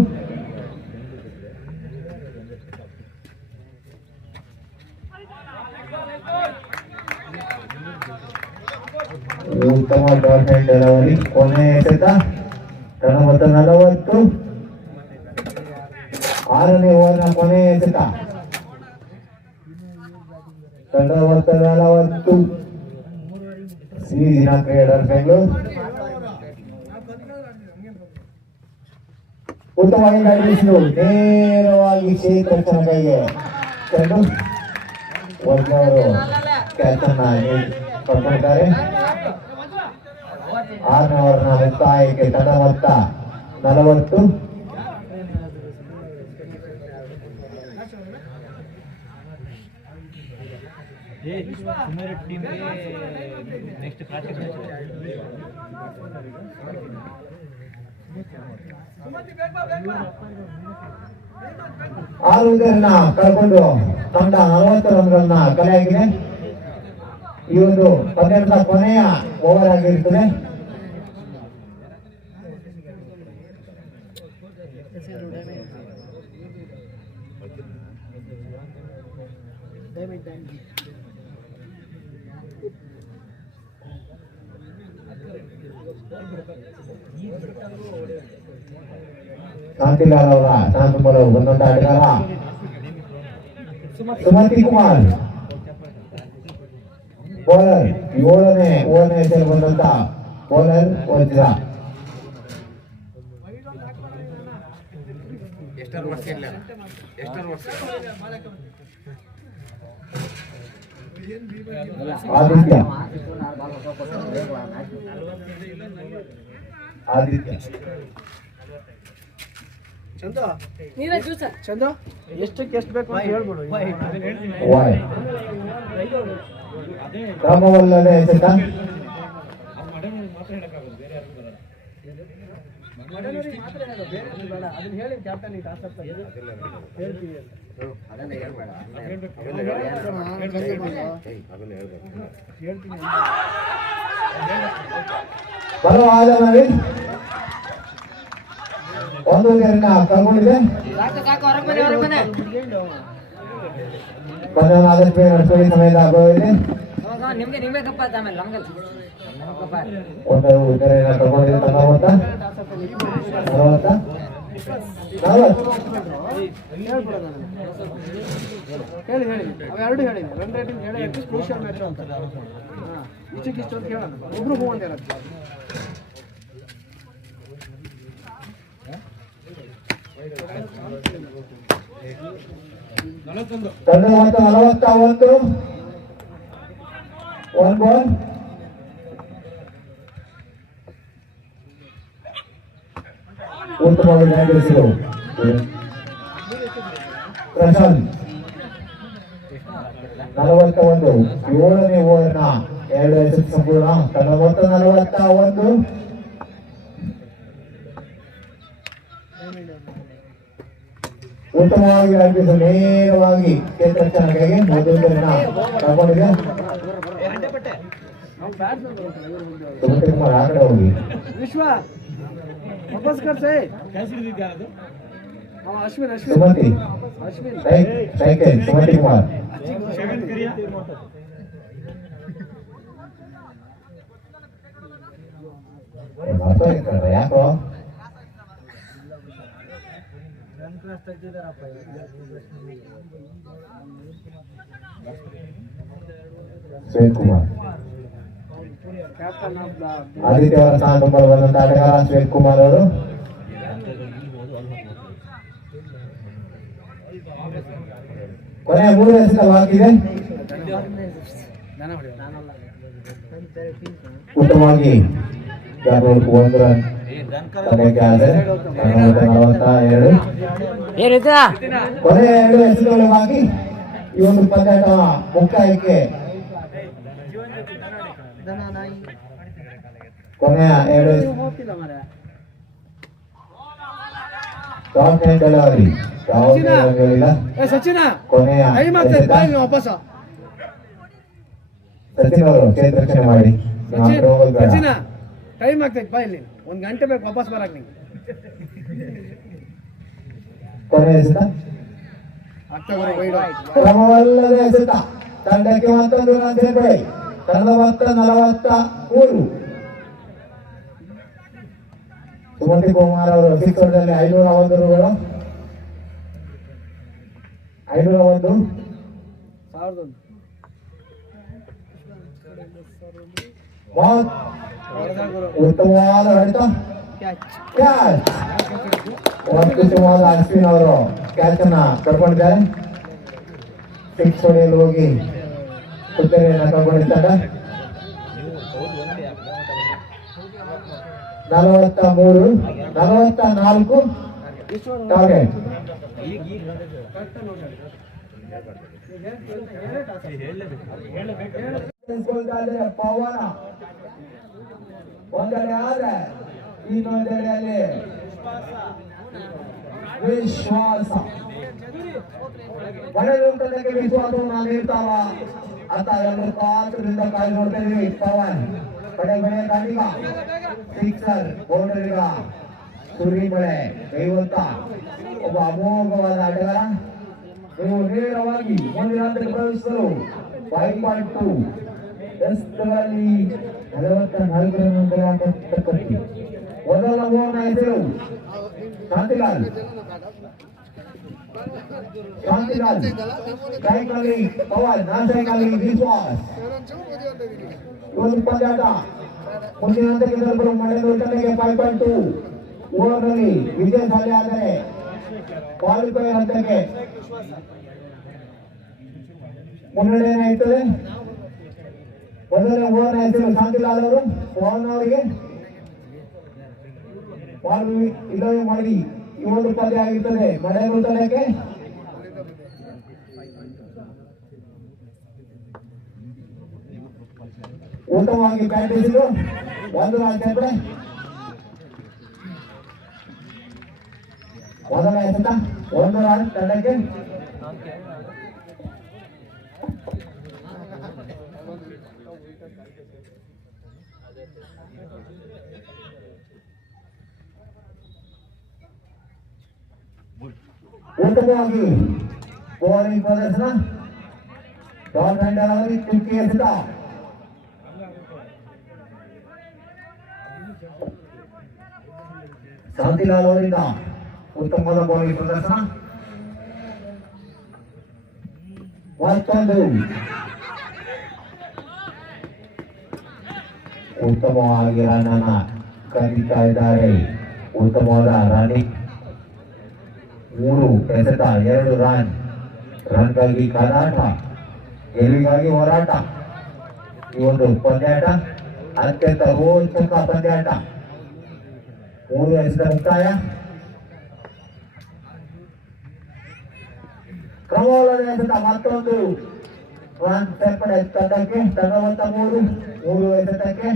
ಉತ್ತಮ ಡಾಟ್ ಹ್ಯಾಂಡ್ ಡೆಲಿವರಿ. ಕೊನೆ ಎಸೆತ. ತಂಡದ ಮೊತ್ತ 40. 6ನೇ ಓವರ್ನ ಕೊನೆ ಎಸೆತ. ತಂಡದ ಮೊತ್ತ 40. ಸಿ ದಿನಾಂಕ 2 ಬೆಂಗಳೂರು. ಉತ್ತಮವಾಗಿ ಗಾಡಿಸಿದ್ದು ನೇರವಾಗಿ ಕ್ಷೇತ್ರ ಕೈಗೆ ಚೆಂಡು ವರ್ಗವರು ಕ್ಯಾಚ್ ಅನ್ನ ಪಡ್ಕೊಂಡಿದ್ದಾರೆ. 6ನೇ ಓವರ್ನ ಮುಕ್ತಾಯಕ್ಕೆ ತಂಡ ಮೊತ್ತ 40. ನೆಕ್ಸ್ಟ್ ಪ್ರಾಕ್ಟೀಸ್ 6 ವಿಕೆಟ್ನ ಕಳ್ಕೊಂಡು ತಂಡ 40 ರನ್ಗಳನ್ನ ಕಲೆಯಾಗಿದೆ. ಈ ಒಂದು ಪಂದ್ಯದ ಕೊನೆಯ ಓವರ್ ಆಗಿರುತ್ತದೆ. ಶಾಂತಿಲಾಲ್ ಅವರ ಶಾಂತಮೂಲ ಒಂದೊಂದು ಆಟಗಾರ ಸುಮತಿ ಕುಮಾರ್ ಬೌಲರ್ 7ನೇ ಓವರ್ನ ಹೆಸರು ಬಂದಂತ ಬೌಲರ್ ವಜ್ರ. ಆದಿತ್ಯ ಚಂದು ಎಷ್ಟಕ್ಕೆ ಎಷ್ಟು ಬೇಕು ಅಂತ ಹೇಳ್ಬಿಡು. ಕ್ರಮವಲ್ಲದೆ ಎಸೆತ. ಅದನ್ನ ಹೇಳಿ ಕ್ಯಾಪ್ಟನ್ ಹೇಳ್ತೀವಿ. ಬಲವಾದ ನವೀನ್ ಒಂದು ವಿಕೆಟ್ನ ಕಳ್ಕೊಂಡಿದೆ. ಪಂದ್ಯವನ್ನು ಆದಷ್ಟು ನಡೆಸುವ ಸಮಯದ ಅಭಾವವಿದೆ. ಒಂದು ವಿಕೆಟ್ನ ಕಳ್ಕೊಂಡಿದೆ. ತಂಡ ಮೊತ್ತ 40. ಹೇಳಿ ಅವೆರಡು ಹೇಳಿ ರನ್ ರೇಟಿಂಗ್ ಹೇಳಿ ಕ್ರೂಷಿಯಲ್ ಮ್ಯಾಚ್ ಅಂತ ಇಷ್ಟಕ್ಕೆ ಇಷ್ಟು ಅಂತ ಹೇಳೋಣ. ಒಬ್ರು ಹೂ ಅಂತ ಹೇಳೋದು. ತಂಡ ಮೊತ್ತ 41. 1 ಬಾಲ್. ಉತ್ತಮವಾಗಿ ನ್ಯಾಯಗೊಳಿಸಿದರು ಪ್ರಶಾಂತ್. 41. 7ನೇ ಓವರ್ನ 2 ಎಸೆತ ಸಂಪೂರ್ಣ. ತಂಡ ಮೊತ್ತ 41. ಉತ್ತಮವಾಗಿ ಆಡಿದ್ದು ನೇರವಾಗಿ ಕ್ಷೇತ್ರ ಕೈಗೆ ಮೊದಲನ್ನ ತಗೊಂಡಿದೆ. ಸುಮತಿ ಕುಮಾರ್ ಆ ಕಡೆ ಹೋಗಿ ವಿಶ್ವ ವಾಪಸ್ ಕರ್ಸೆ. ಅಶ್ವಿನ್ ಸುಮತಿ ಸೈಕಲ್ ಸುಮತಿ ಕುಮಾರ್ ಯಾಕೋ ಶ್ವೇತ್ ಕುಮಾರ್ ಆದಿತ್ಯ ಅವರ ಸ್ಥಾನ ತುಂಬಲು ಬಂದಂತ ಆಟಗಾರ ಶ್ವೇತ್ ಕುಮಾರ್ ಅವರು. ಕೊನೆಯ 3 ಎಸೆತ ಬಾಕಿದೆ. ಉತ್ತಮವಾಗಿ 1 ರನ್ ತಂಡಕ್ಕೆ ಆದರೆ 42. ಕೊನೆಯ 2 ಎಸೆತಗಳು ಬಾಕಿ. ಈ ಒಂದು ಪಂದ್ಯಾಟ ಮುಕ್ತಾಯಕ್ಕೆ ಕೊನೆಯ 2 ಹೋಗ್ತಿಲ್ಲ ಮಾರ್ರೆ. ಟಾಪ್ ಹ್ಯಾಂಡ್ ಡೆಲಿವರಿ ಯಾವುದೇ ರಂಗಗಳಿಲ್ಲ. ಸಚಿನ ಕೊನೆಯ ಟೈಮ್ ಆಗ್ತದೆ ಎಸೆತ. ಬಾಯ್ ವಾಪಸ್. ಸಚಿನ್ ಅವರು ಕ್ಷೇತ್ರ ರಕ್ಷಣೆ ಮಾಡಿ ನಿಮ್ಮ ಹತ್ರ ಹೋಗೋದು ಬೇಡ. ಸಚಿನ ಟೈಮ್ ಆಗ್ತೈತೆ ಬಾ ಇಲ್ಲಿ 1 ಗಂಟೆ ಬೇಕು ವಾಪಸ್ ಬರಕ್ ನಿಂಗೆ. ಕೊನೆಯ ಎಸೆತ ಅಕ್ಟೋಬರ್ ವೈಡ್ ಕ್ರಮವಲ್ಲದ ಎಸೆತ. ತಂಡಕ್ಕೆ ಮತ್ತೊಂದು ರನ್ ಸೇರ್ಪಡೆ. ತಂಡದ ಮೊತ್ತ 43. ಸುಮತಿ ಕುಮಾರ್ ಅವರು ಸಿಕ್ಸರ್ದಲ್ಲಿ 501 ರೂಗಳು. 501. 1001 ಬಾಲ್. ಉತ್ತಮವಾದ ಹೊಡೆತ. ಕ್ಯಾಚ್. ಅತ್ಯುತ್ತಮವಾದ ಅಶ್ವಿನ್ ಅವರು ಕ್ಯಾಚ್ ಅನ್ನ ಕಳ್ಕೊಂಡಿದ್ದಾರೆ. 6 ಹೊಡೆಯಲು ಹೋಗಿ ಸುತ್ತನೆಯನ್ನ ಕಳ್ಕೊಂಡಿದ್ದಾರೆ. 43 44 ಟಾರ್ಗೆಟ್. ಪವನ ಒಂದೆಡೆ ಆದ್ರೆ ಇನ್ನೊಂದೆಡೆಯಲ್ಲಿ ವಿಶ್ವಾಸ. ಮಳೆಯುಂಟದಕ್ಕೆ ವಿಶ್ವಾಸವನ್ನು ನೀಡ್ತಾವ ಅಂತ ಎಲ್ಲರೂ ಕಾತುರಿಂದ ಕಾಯ್ದು ನೋಡ್ತಾ ಇದೀವಿ. ಪವನ್ ಕಡೆ ಮನೆ ದಾಂಡಿಗ ಸಿಕ್ಸರ್ ಬೌಂಡರಿಗ ಸುರಿಮಳೆ ಕೈವಂತ ಒಬ್ಬ ಅಮೋಘವಾದ ಆಟಗಾರ. ನೀವು ನೇರವಾಗಿ ಮುಂದಿನ ಹಂತಕ್ಕೆ ಪ್ರವೇಶಿಸಲು 5.2 ಎಸ್ಗಳಲ್ಲಿ 44 ರನ್ನುಗಳ ಅಂತಕ್ಕಂಥ ಮೊದಲ ಓವರ್ನ ಹೆಸರು ಶಾಂತಿಲಾಲ್. ಸ್ಟ್ರೈಕ್ನಲ್ಲಿ ಪವನ್, ನಾನ್ ಸ್ಟ್ರೈಕ್ನಲ್ಲಿ ವಿಶ್ವಾಸ್. ಇವತ್ತು ಪಂದ್ಯಾಟ ಮುಂದಿನ ಹಂತಕ್ಕೆ ತಲುಪಲು ಮಳೆದು ತಂಡಕ್ಕೆ 5.2 ಓವರ್ನಲ್ಲಿ ವಿಜಯ ಸಾಧನೆ ಆದರೆ ಕ್ವಾಲಿಫೈಯರ್ ಹಂತಕ್ಕೆ ಮುನ್ನಡೆ ಏನಾಯ್ತದೆ. ಮೊದಲನೇ ಓವರ್ನ ಹೆಸರು ಶಾಂತಿಲಾಲ್ ಅವರು. ಪವನ್ ಅವರಿಗೆ ಇಲ್ಲವೇ ಮಾಡಿ ಈ ಒಂದು ಪಂದ್ಯ ಆಗಿರ್ತದೆ. ಮಳೆ ತಂಡಕ್ಕೆ ಉತ್ತಮವಾಗಿ ಬ್ಯಾಟ್ ಬೀಸಿದ್ರು. 1 ರನ್ ಸೇರ್ಪಡೆ. ಮೊದಲ ಎಸೆತ 1 ರನ್ ತಂಡಕ್ಕೆ. ಉತ್ತಮವಾಗಿ ಬೌಲಿಂಗ್ ಪ್ರದರ್ಶನ. ಟಾಪ್ ಹ್ಯಾಂಡಲ್ ಅವರಿಗೆ ಚುಕ್ಕಿ ಎಸೆತ. ಶಾಂತಿಲಾಲ್ ಅವರಿಂದ ಉತ್ತಮವಾದ ಬೌಲಿಂಗ್ ಪ್ರದರ್ಶನ. ಮತ್ತೊಂದು ಉತ್ತಮವಾಗಿ ರನ್ ಅನ್ನ ಕರೀತಾ ಇದ್ದಾರೆ. ಉತ್ತಮವಾದ ರನ್ನಿಂಗ್. 3 ಎಸೆತ 2 ರನ್. ರನ್ಗಾಗಿ ಕಾದಾಟ, ಗೆಲುವಿಗಾಗಿ ಹೋರಾಟ. ಈ ಒಂದು ಪಂದ್ಯಾಟ ಅತ್ಯಂತ ರೋಚಕ ಪಂದ್ಯಾಟ. 3 ಎಸೆತ ಮುಕ್ತಾಯ. ಕ್ರಮವಲ್ಲದ ಎಸೆತ ಮತ್ತೊಂದು ರನ್ ಸೇರ್ಪಡೆ ತಂಡಕ್ಕೆ. 43 ಎಸೆತಕ್ಕೆ.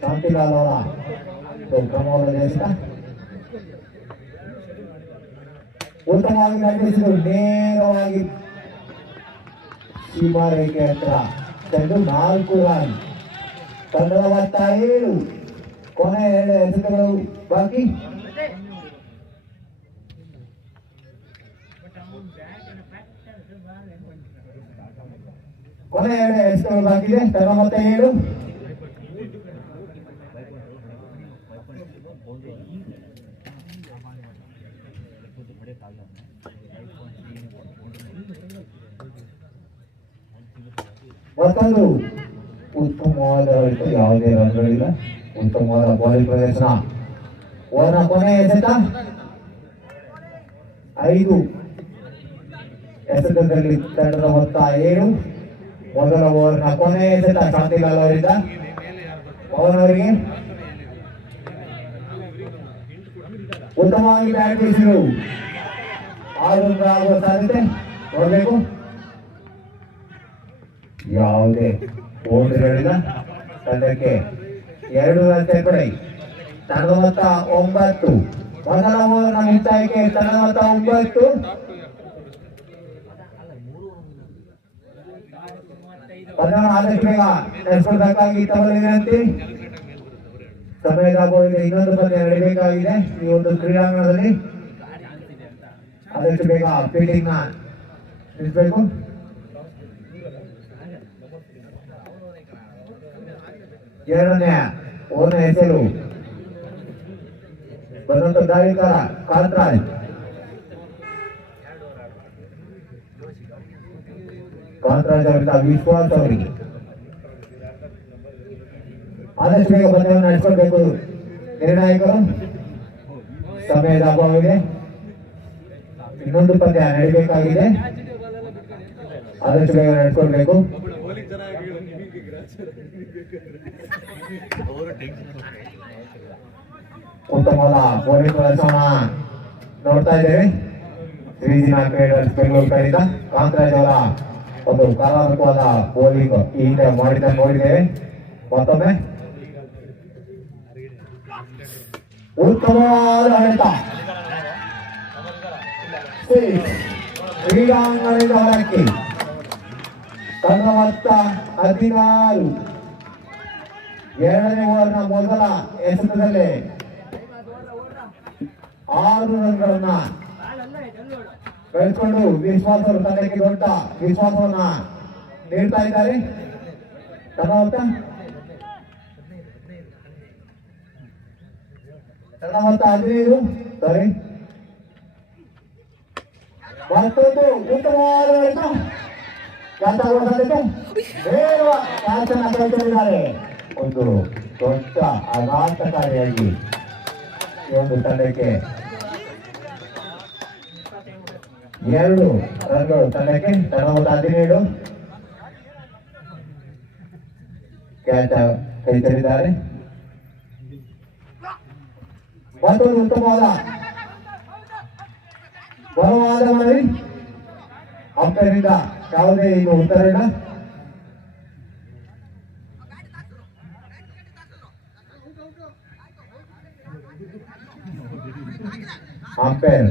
ಶಾಂತಿಲಾಲ್ ಅವರ ಕ್ರಮವಲ್ಲದ ಎಸೆತ. ಉತ್ತಮವಾಗಿ ನಡೆಸಿದರು. ನೇರವಾಗಿ ಸೀಮಾ ರೇಖೆ ಹತ್ರ ತಂದು 4 ರನ್. ತಂಡದ ಮೊತ್ತ 7. ಕೊನೆ 2 ಎಸೆತಗಳು ಬಾಕಿ. ಕೊನೆ 2 ಎಸೆತಗಳು ಬಾಕಿ ಇದೆ. ತಂಡ ಮೊತ್ತ 7. ಮತ್ತೊಂದು ಉತ್ತಮವಾದ ಹೊಡೆತ. ಯಾವುದೇ ರನ್ಗಳಿಲ್ಲ. ಉತ್ತಮವಾದ ಬೌಲಿಂಗ್ ಪ್ರದರ್ಶನ. ಓವರ್ನ ಕೊನೆ ಎಸೆತ 5. ಎಸೆತದಲ್ಲಿ ತಂಡದ ಮೊತ್ತ 7. ಮೊದಲ ಓವರ್ನ ಕೊನೆ ಎಸೆತ ಶಾಂತಿಲಾಲ್ ಅವರಿಂದ ಪವನ್ ಅವರಿಗೆ. ಉತ್ತಮವಾಗಿ ಬ್ಯಾಟ್ ಬೀಸಿದರು. 6 ರನ್ ಆಗುವ ಸಾಧ್ಯತೆ ನೋಡಬೇಕು. ಯಾವುದೇ ಓಟುಗಳಿಲ್ಲ. ತಂಡಕ್ಕೆ 2 ರನ್ ಸೇರ್ಪಡೆ. ತಂಡದ ಮೊತ್ತ 9. ಮೊದಲ ಓವರ್ನ ಮುಕ್ತಾಯಕ್ಕೆ ತಂಡದ ಮೊತ್ತ 9. ಪಂದ್ಯವನ್ನು ಆದಷ್ಟು ಬೇಗ ನಡೆಸಬೇಕಾಗಿ ತಮ್ಮಲ್ಲಿ ವಿನಂತಿ. ಸಮಯದ ಅಭಾವದಿಂದ ಇನ್ನೊಂದು ಪಂದ್ಯ ನಡೆಯಬೇಕಾಗಿದೆ ಈ ಒಂದು ಕ್ರೀಡಾಂಗಣದಲ್ಲಿ. ಆದಷ್ಟು ಬೇಗ ಫೀಲ್ಡಿಂಗ್ ನ ನಿಲ್ಲಿಸಬೇಕು. ಎರಡನೇ ಓವರ್ನ ಹೆಸರು ಬಂದಂತ ದಾಳಿಕಾರ ಕಾಂತರಾಜ್. ಕಾಂತರಾಜ್ ಅವರಿಂದ ವಿಶ್ವಾಸ್ ಅವರಿಗೆ ಆದಷ್ಟು ಬೇಗ ಪಂದ್ಯವನ್ನು ನಡೆಸಬೇಕು ನಿರ್ಣಾಯಕರು. ಸಮಯದ ಅಭಾವವಿದೆ, ಇನ್ನೊಂದು ಪಂದ್ಯ ನಡೆಯಬೇಕಾಗಿದೆ. ಆದಷ್ಟು ಬೇಗ ನಡೆಸ್ಕೊಳ್ಬೇಕು. ಉತ್ತಮವಾದ ಬೌಲಿಂಗ್ ಪ್ರದರ್ಶನ ನೋಡ್ತಾ ಇದ್ದೇವೆ. ಶ್ರೀಜಿನ ಟ್ರೇಡರ್ಸ್ ಬೆಂಗಳೂರು ಕಡೆಯಿಂದ ಕಾಂತರಾಜ್ ಅವರ ಒಂದು ಕಲಾತ್ಮಕವಾದ ಬೌಲಿಂಗ್ ಈ ಹಿಂದೆ ಮಾಡಿದ್ದ ನೋಡಿದ್ದೇವೆ. ಮತ್ತೊಮ್ಮೆ ಉತ್ತಮವಾದ ಹೊಡೆತ ಕ್ರೀಡಾಂಗಣದಿಂದ ಹೊರಕ್ಕೆ. ತಂಡ ಮೊತ್ತ 16. ಎರಡನೇ ಓವರ್ನ ಮೊದಲ ಎಸೆತದಲ್ಲೇ 6 ರನ್ಗಳನ್ನ ಗಳಿಸಿಕೊಂಡು ವಿಶ್ವಾಸ ಅವರು ತಂಡಕ್ಕೆ ದೊಡ್ಡ ವಿಶ್ವಾಸವನ್ನ ನೀಡ್ತಾ ಇದ್ದಾರೆ. ತಂಡ ಮೊತ್ತ 15. ಸರಿ, ಮತ್ತೊಂದು ಉತ್ತಮವಾದ ಕಳಿಸಿದ್ದಾರೆ. ಒಂದು ದೊಡ್ಡ ಆಘಾತಕಾರಿಯಾಗಿ ಈ ಒಂದು ತಂಡಕ್ಕೆ 2 ರನ್ಗಳು ತಂಡಕ್ಕೆ. ತಂಡ ಮೊತ್ತ 17. ಕ್ಯಾಚ್ ಕೈ ತರಿದ್ದಾರೆ. ಮತ್ತೊಂದು ಉತ್ತಮವಾದ ಬಲವಾದ ಮನವಿ. ಅಂಪೈರ್ನಿಂದ ಯಾವುದೇ ಇನ್ನು ಉತ್ತರ ಇಲ್ಲ. ಅಂಪೈರ್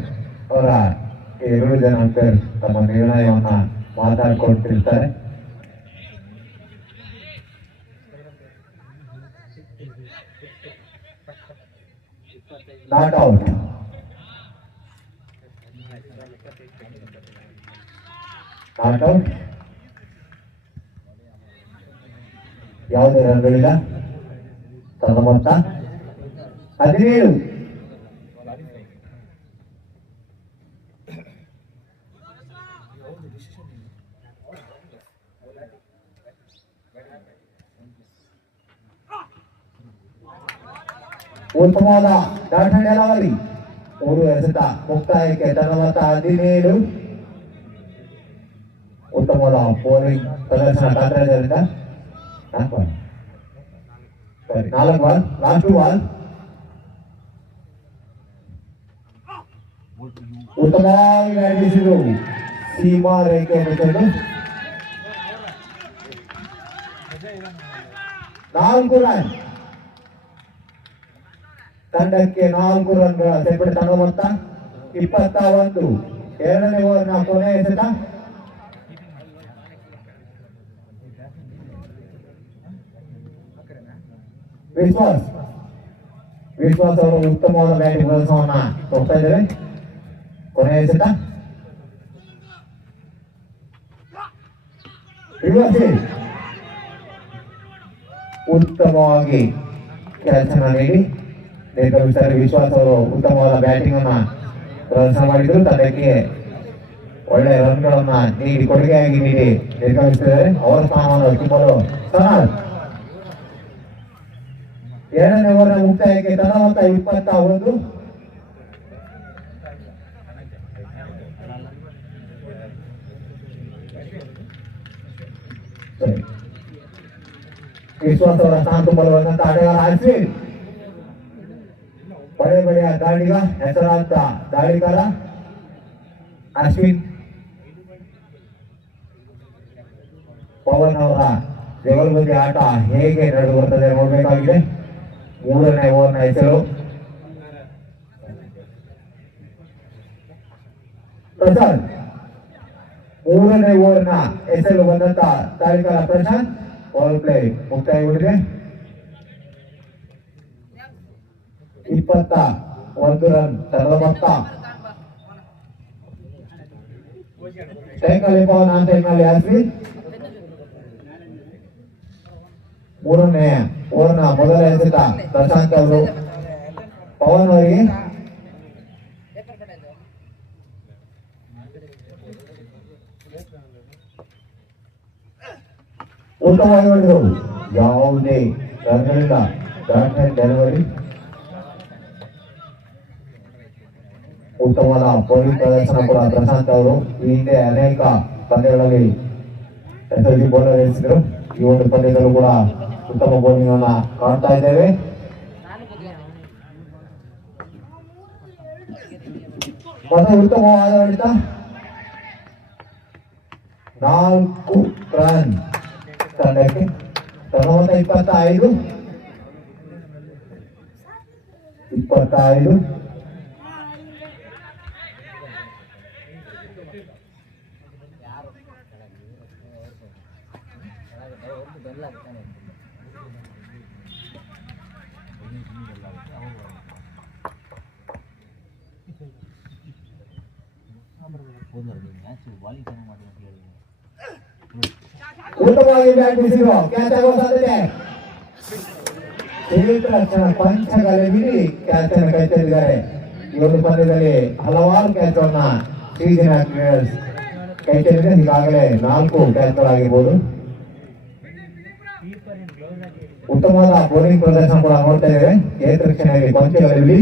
ಅವರ 2 ಜನ ಅಂಪೈರ್ ತಮ್ಮ ನಿರ್ಣಯವನ್ನ ಮಾತಾಡ್ಕೊಳ್ತಿರ್ತಾರೆ. Not out. Not out. ಯಾವುದೇ ರನ್ಗಳಿಲ್ಲ. ತಂಡ ಮೊತ್ತ 17. ಉತ್ತಮವಾದ ದಾಟಣೆ ಅಲವರಿ 3 ಎಸೆತ ಮುಕ್ತಾಯಕ್ಕೆ. ತಂಡ ಮೊತ್ತ 17. ಉತ್ತಮವಾದ ಬೌಲಿಂಗ್ ಪ್ರದರ್ಶನ ಕಾಂತರಾಜರಿಂದ. 4 ಬಾಲ್, ಲಾಸ್ಟ್ ಬಾಲ್. ಉತ್ತಮವಾಗಿ ನಡೆಸಿದರು. ಸೀಮಾ ರೇಖೆಯನ್ನು ತಂದು 4 ರನ್. ತಂಡಕ್ಕೆ 4 ರನ್ಗಳ ಸೇರ್ಪಡೆ. ತಂಡ ಮೊತ್ತ 21. ಎರಡನೇ ಓವರ್ನ ಕೊನೆಯ ಎಸೆತ. ವಿಶ್ವಾಸ್ ಅವರು ಉತ್ತಮವಾದ ಬ್ಯಾಟಿಂಗ್ ಪ್ರದರ್ಶನವನ್ನ ಕೊಡ್ತಾ ಇದ್ದಾರೆ. ಕೊನೆಯ ಎಸೆತ. ಉತ್ತಮವಾಗಿ ಕೆಲಸ ನೀಡಿ ನಿರ್ಗಮಿಸಿದ್ದಾರೆ. ವಿಶ್ವಾಸ್ ಅವರು ಉತ್ತಮವಾದ ಬ್ಯಾಟಿಂಗ್ ಅನ್ನ ಪ್ರದರ್ಶನ ಮಾಡಿದ್ರು. ತಂಡಕ್ಕೆ ಒಳ್ಳೆಯ ರನ್ಗಳನ್ನ ನೀಡಿ ಕೊಡುಗೆಯಾಗಿ ನೀಡಿ ನಿರ್ಗಮಿಸಿದ್ದಾರೆ. ಅವರ ಸ್ಥಾನವನ್ನು ತುಂಬಲು ಸನಾಥ್. ಎರಡನೇ ಓವರ್ನ ಮುಕ್ತಾಯಕ್ಕೆ ತಂಡ ಮೊತ್ತ 21. ವಿಶ್ವಾಸ್ ಅವರ ಸ್ಥಾನ ತುಂಬಲು ಬಂದಂತ ಆಟಗಾರ ಅಶ್ವಿನ್. ಬಡೆಯ ದಾಳಿಗ ಹೆಸರಾಂತ ದಾಳಿಗಾರ ಅಶ್ವಿನ್. ಪವನ್ ಅವರ ಜಗಲ್ಬಂದಿ ಆಟ ಹೇಗೆ ನಡೆದು ಬರ್ತದೆ ನೋಡಬೇಕಾಗಿದೆ. 3ನೇ ಓವರ್ನ ಹೆಸರು ಪ್ರಸಾದ್. 3ನೇ ಓವರ್ನ ಹೆಸರು ಬಂದಂತ ತಾಳಿಕರ ಪ್ರಶಾಂತ್ ಪವರ್ ಪ್ಲೇ ಮುಕ್ತಾಯಗೊಂಡಿದೆ. 21 ರನ್ ತಂಡದ ಮೊತ್ತ. ಟೈಕಲ್ಲಿ ಪವನ್ ಆಂಟೈನಲ್ಲಿ ಹಾಕಿ 3ನೇ ಓವರ್ನ ಮೊದಲ ಎಸೆತ ಪ್ರಶಾಂತ್ ಅವರು ಪವನ್ ಅವರಿಗೆ ಉತ್ತಮವಾಗಿ ಮಾಡಿದರು. ಯಾವುದೇ ರನ್ಗಳಿಂದ ಡೆಲಿವರಿ ಉತ್ತಮವಾದ ಬೌಲಿಂಗ್ ಪ್ರದರ್ಶನ ಕೂಡ ಪ್ರಶಾಂತ್ ಅವರು ಈ ಹಿಂದೆ ಅನೇಕ ಪಂದ್ಯಗಳಲ್ಲಿ SLG ಬೌಲರ್ ಎನಿಸಿದರು. ಈ ಒಂದು ಪಂದ್ಯದಲ್ಲೂ ಕೂಡ ಉತ್ತಮ ಬೌಲಿಂಗ್ ಅನ್ನ ಕಾಣ್ತಾ ಇದ್ದೇವೆ. ಮತ್ತು ಉತ್ತಮವಾದ ಹೊಡೆತ 4 ರನ್ ತಂಡಕ್ಕೆ. ಮೊತ್ತ 25 ಉತ್ತಮವಾಗಿ ಬ್ಯಾಟ್ ಬೀಸಿದ್ರು. ಕ್ಯಾಚ್ ಆಗುವ ಸಾಧ್ಯತೆ. ರಕ್ಷಣ ಪಂಚಗಲೆ ಮೀರಿ ಕ್ಯಾಚ್ ಅನ್ನು ಕೈಚೆಲ್ಲಿದ್ದಾರೆ. ಈ ಒಂದು ಪಂದ್ಯದಲ್ಲಿ ಹಲವಾರು ಕ್ಯಾಚ್ ಅನ್ನ ಸೀಸನ್ ಕೈಚೆಲ್ಲಿದೆ. ಈಗಾಗಲೇ 4 ಕ್ಯಾಚ್ಗಳಾಗಿರ್ಬೋದು. ಉತ್ತಮವಾದ ಬೌಲಿಂಗ್ ಪ್ರದರ್ಶನ ಕೂಡ ನೋಡ್ತಾ ಇದ್ದೇವೆ. ರಕ್ಷಣೆಯಲ್ಲಿ ಪಂಚಗಲೆ ಮೀರಿ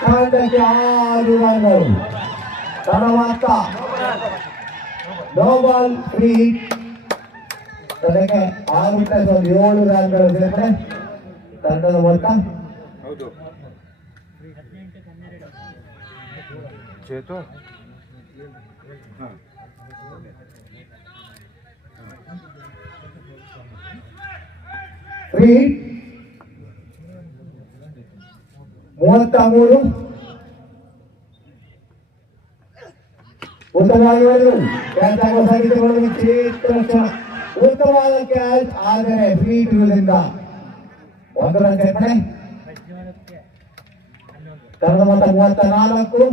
ತಂಡಕ್ಕೆ 6 ರನ್ಗಳು. ತಂಡವಾತ ನೋಬಾಲ್ ಫ್ರೀ ತಂಡಕ್ಕೆ 6+1 7 ರನ್ಗಳು ಸೇರ್ಪಡೆ. ತಂಡದ ಮೊತ್ತ ಫ್ರೀ 33. ಉತ್ತಮವಾಗಿ ಕ್ಯಾಚ್ ಆಗುವ ಸಾಧ್ಯತೆಗಳು. ರಕ್ಷಣ ಉತ್ತಮವಾದ ಕ್ಯಾಚ್, ಆದರೆ ಫ್ರೀ ಇರುವುದರಿಂದ 1 ರನ್ ಸೇರ್ಪಡೆ. ತಂಡದ ಮೊತ್ತ 34.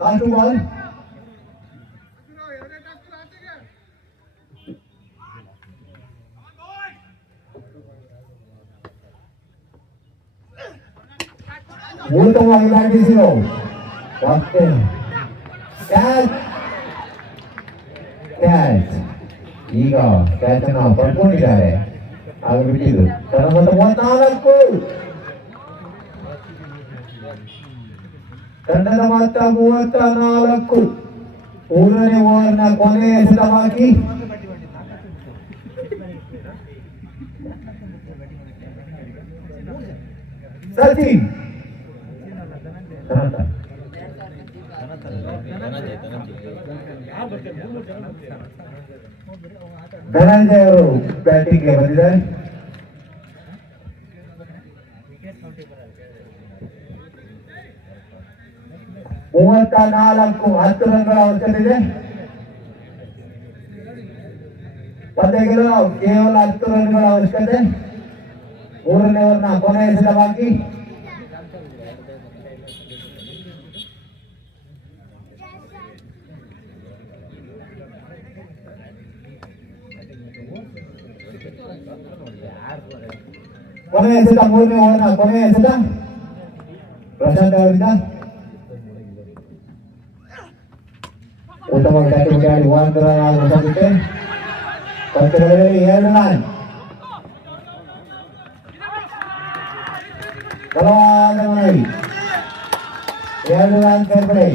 ಲಾಸ್ಟ್ ಬಾಲ್ ಉತ್ತಮವಾಗಿ ಬ್ಯಾಟ್ ಬೀಸಿದ್ರು. ಕ್ಯಾಚ್ ಈಗ ಕ್ಯಾಚ್ ಅನ್ನು ಪಡ್ಕೊಂಡಿದ್ದಾರೆ. ಆಗ ಬಿಟ್ಟಿದ್ದು. ತಂಡ ಮೊತ್ತ 34. ತಂಡದ ಮೊತ್ತ 34. 3ನೇ ಓವರ್ನ ಕೊನೆಯ ಎಸೆತವಾಗಿ ಸಚಿನ್ ಧನಂಜಯ ಅವರು ಬ್ಯಾಟಿಂಗ್ಗೆ ಬಂದಿದ್ದಾರೆ. ಮೂವತ್ತ 10 ರನ್ಗಳ ಅವಶ್ಯಕತೆ ಇದೆ. ಪಂದ್ಯಗಳು ಕೇವಲ 10 ರನ್ಗಳ ಅವಶ್ಯಕತೆ. 3ನೇ ಓವರ್ನ ಕೊನೆಯ ಎಸೆತವಾಗಿ ಕೊನೆಯ ಎಸೆತ. 3ನೇ ಓವರ್ನ ಕೊನೆಯ ಎಸೆತ ಪ್ರಶಾಂತ್ ಅವರಿಂದ ಉತ್ತಮ ಬ್ಯಾಟಿಂಗ್ ಆಡಿ 1 ರನ್ ಆಗುತ್ತೆ. ಪಂದ್ಯಗಳಲ್ಲಿ 2 ರನ್. ಬಲವಾದ ಮನವಿ. 2 ರನ್ ಸೇರ್ಪಡೆ.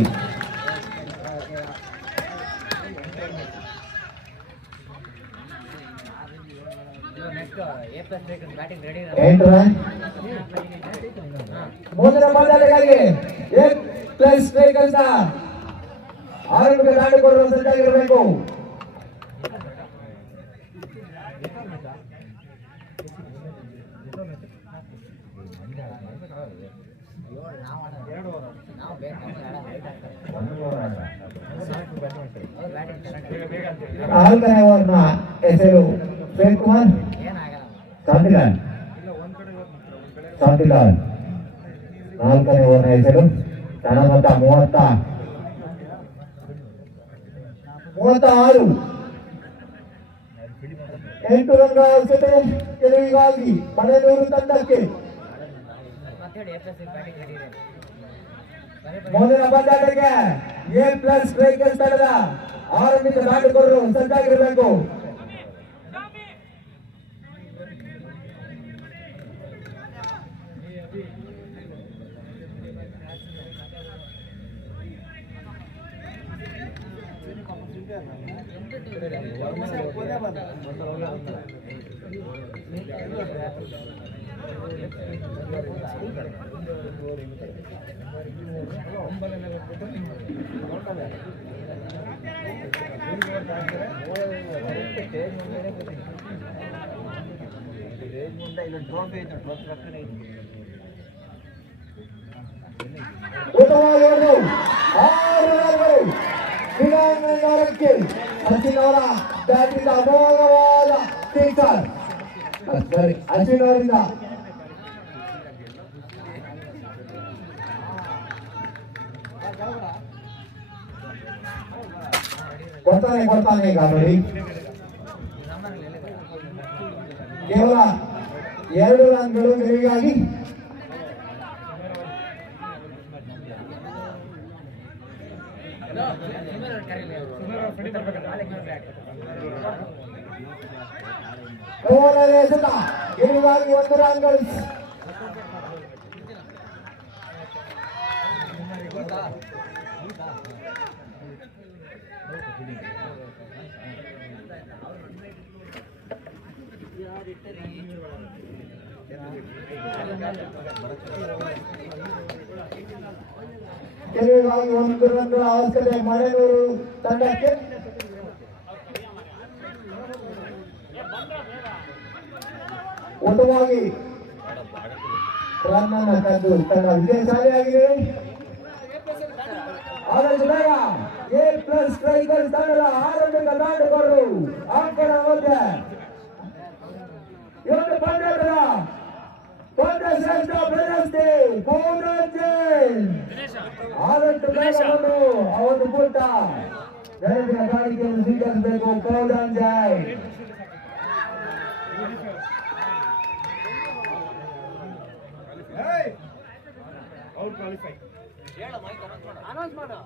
ಎಂಟು ರನ್. ಮುಂದಿನ ಪಂದ್ಯಾಟಕ್ಕಾಗಿ ಪ್ಲಸ್ ಸ್ಟ್ರೈಕ್ ಅಂತ ಆರಂಭಿಕ ದಾಂಡಿಗರು ಸಜ್ಜಾಗಿರಬೇಕು. ನಾಲ್ಕನೇ ಓವರ್ನ ಹೆಸರು ಪ್ರೇಮ್ ಕುಮಾರ್ ಶಾಂತಿಲಾಲ್. ನಾಲ್ಕನೇ ಓವರ್ನ ಹೆಸರು ಮೊತ್ತ 36. 8 ರನ್ಗಳ ಅವಶ್ಯಕತೆ ಗೆಲುವಿಗಾಗಿ ಮಳೆನೂರು ತಂಡಕ್ಕೆ. ಮುಂದಿನ ಪಂದ್ಯಾಟಕ್ಕೆ ಎ ಪ್ಲಸ್ ಸ್ಟ್ರೈಕರ್ಸ್ ತಂಡದ ಆರಂಭಿಕ ದಾಂಡಿಗರು ಸಜ್ಜಾಗಿರಬೇಕು. ಉತ್ತಮವಾಗಿ 6 ರನ್ಗಳು ಕ್ರೀಡಾಂಗಣಕ್ಕೆ ಅಶ್ವಿನ್ ಅವರ ಬ್ಯಾಟಿಂದ ಅಮೋಘವಾದ ಸಿಕ್ಸರ್. ಅಶ್ವಿನ್ ಅವರಿಂದ ಕೊಡ್ತಾನೆ ಈಗ ನೋಡಿ. ಕೇವಲ 2 ರನ್ಗಳು ಗೆಲುವಿಗಾಗಿ. ಗೆಲುವಾಗಿ 1 ರನ್ಗಳು. ಗೆಲುವಿಗಾಗಿ 1 ರನ್ಗಳ ಅವಶ್ಯಕತೆ ಮಳೆನೂರು ತಂಡಕ್ಕೆ. ಉತ್ತಮವಾಗಿ ರನ್ ಅನ್ನು ಕದ್ದು ತಂಡ ವಿಜಯಶಾಲಿಯಾಗಿದೆ. ಆದಷ್ಟು ಬೇಗ ಎ ಪ್ಲಸ್ ಸ್ಟ್ರೈಕರ್ಸ್ ತಂಡದ ಆರಂಭಿಕ ದಾಂಡಿಗರು ಅಂಕಣ ಮಧ್ಯೆ ಇವತ್ತು ಪಂದ್ಯದ ಪಂದ್ಯಶ್ರೇಷ್ಠ ಪ್ರಶಸ್ತಿ ಆದಷ್ಟು ಬೇಗ ಬಂದು ಆ ಒಂದು ಪುಟ್ಟ ಜಯದ ಕಾಣಿಕೆಯನ್ನು ಸ್ವೀಕರಿಸಬೇಕು. ಕೌಡನ್ ಜೈ. ಅನೌನ್ಸ್ ಮಾಡು.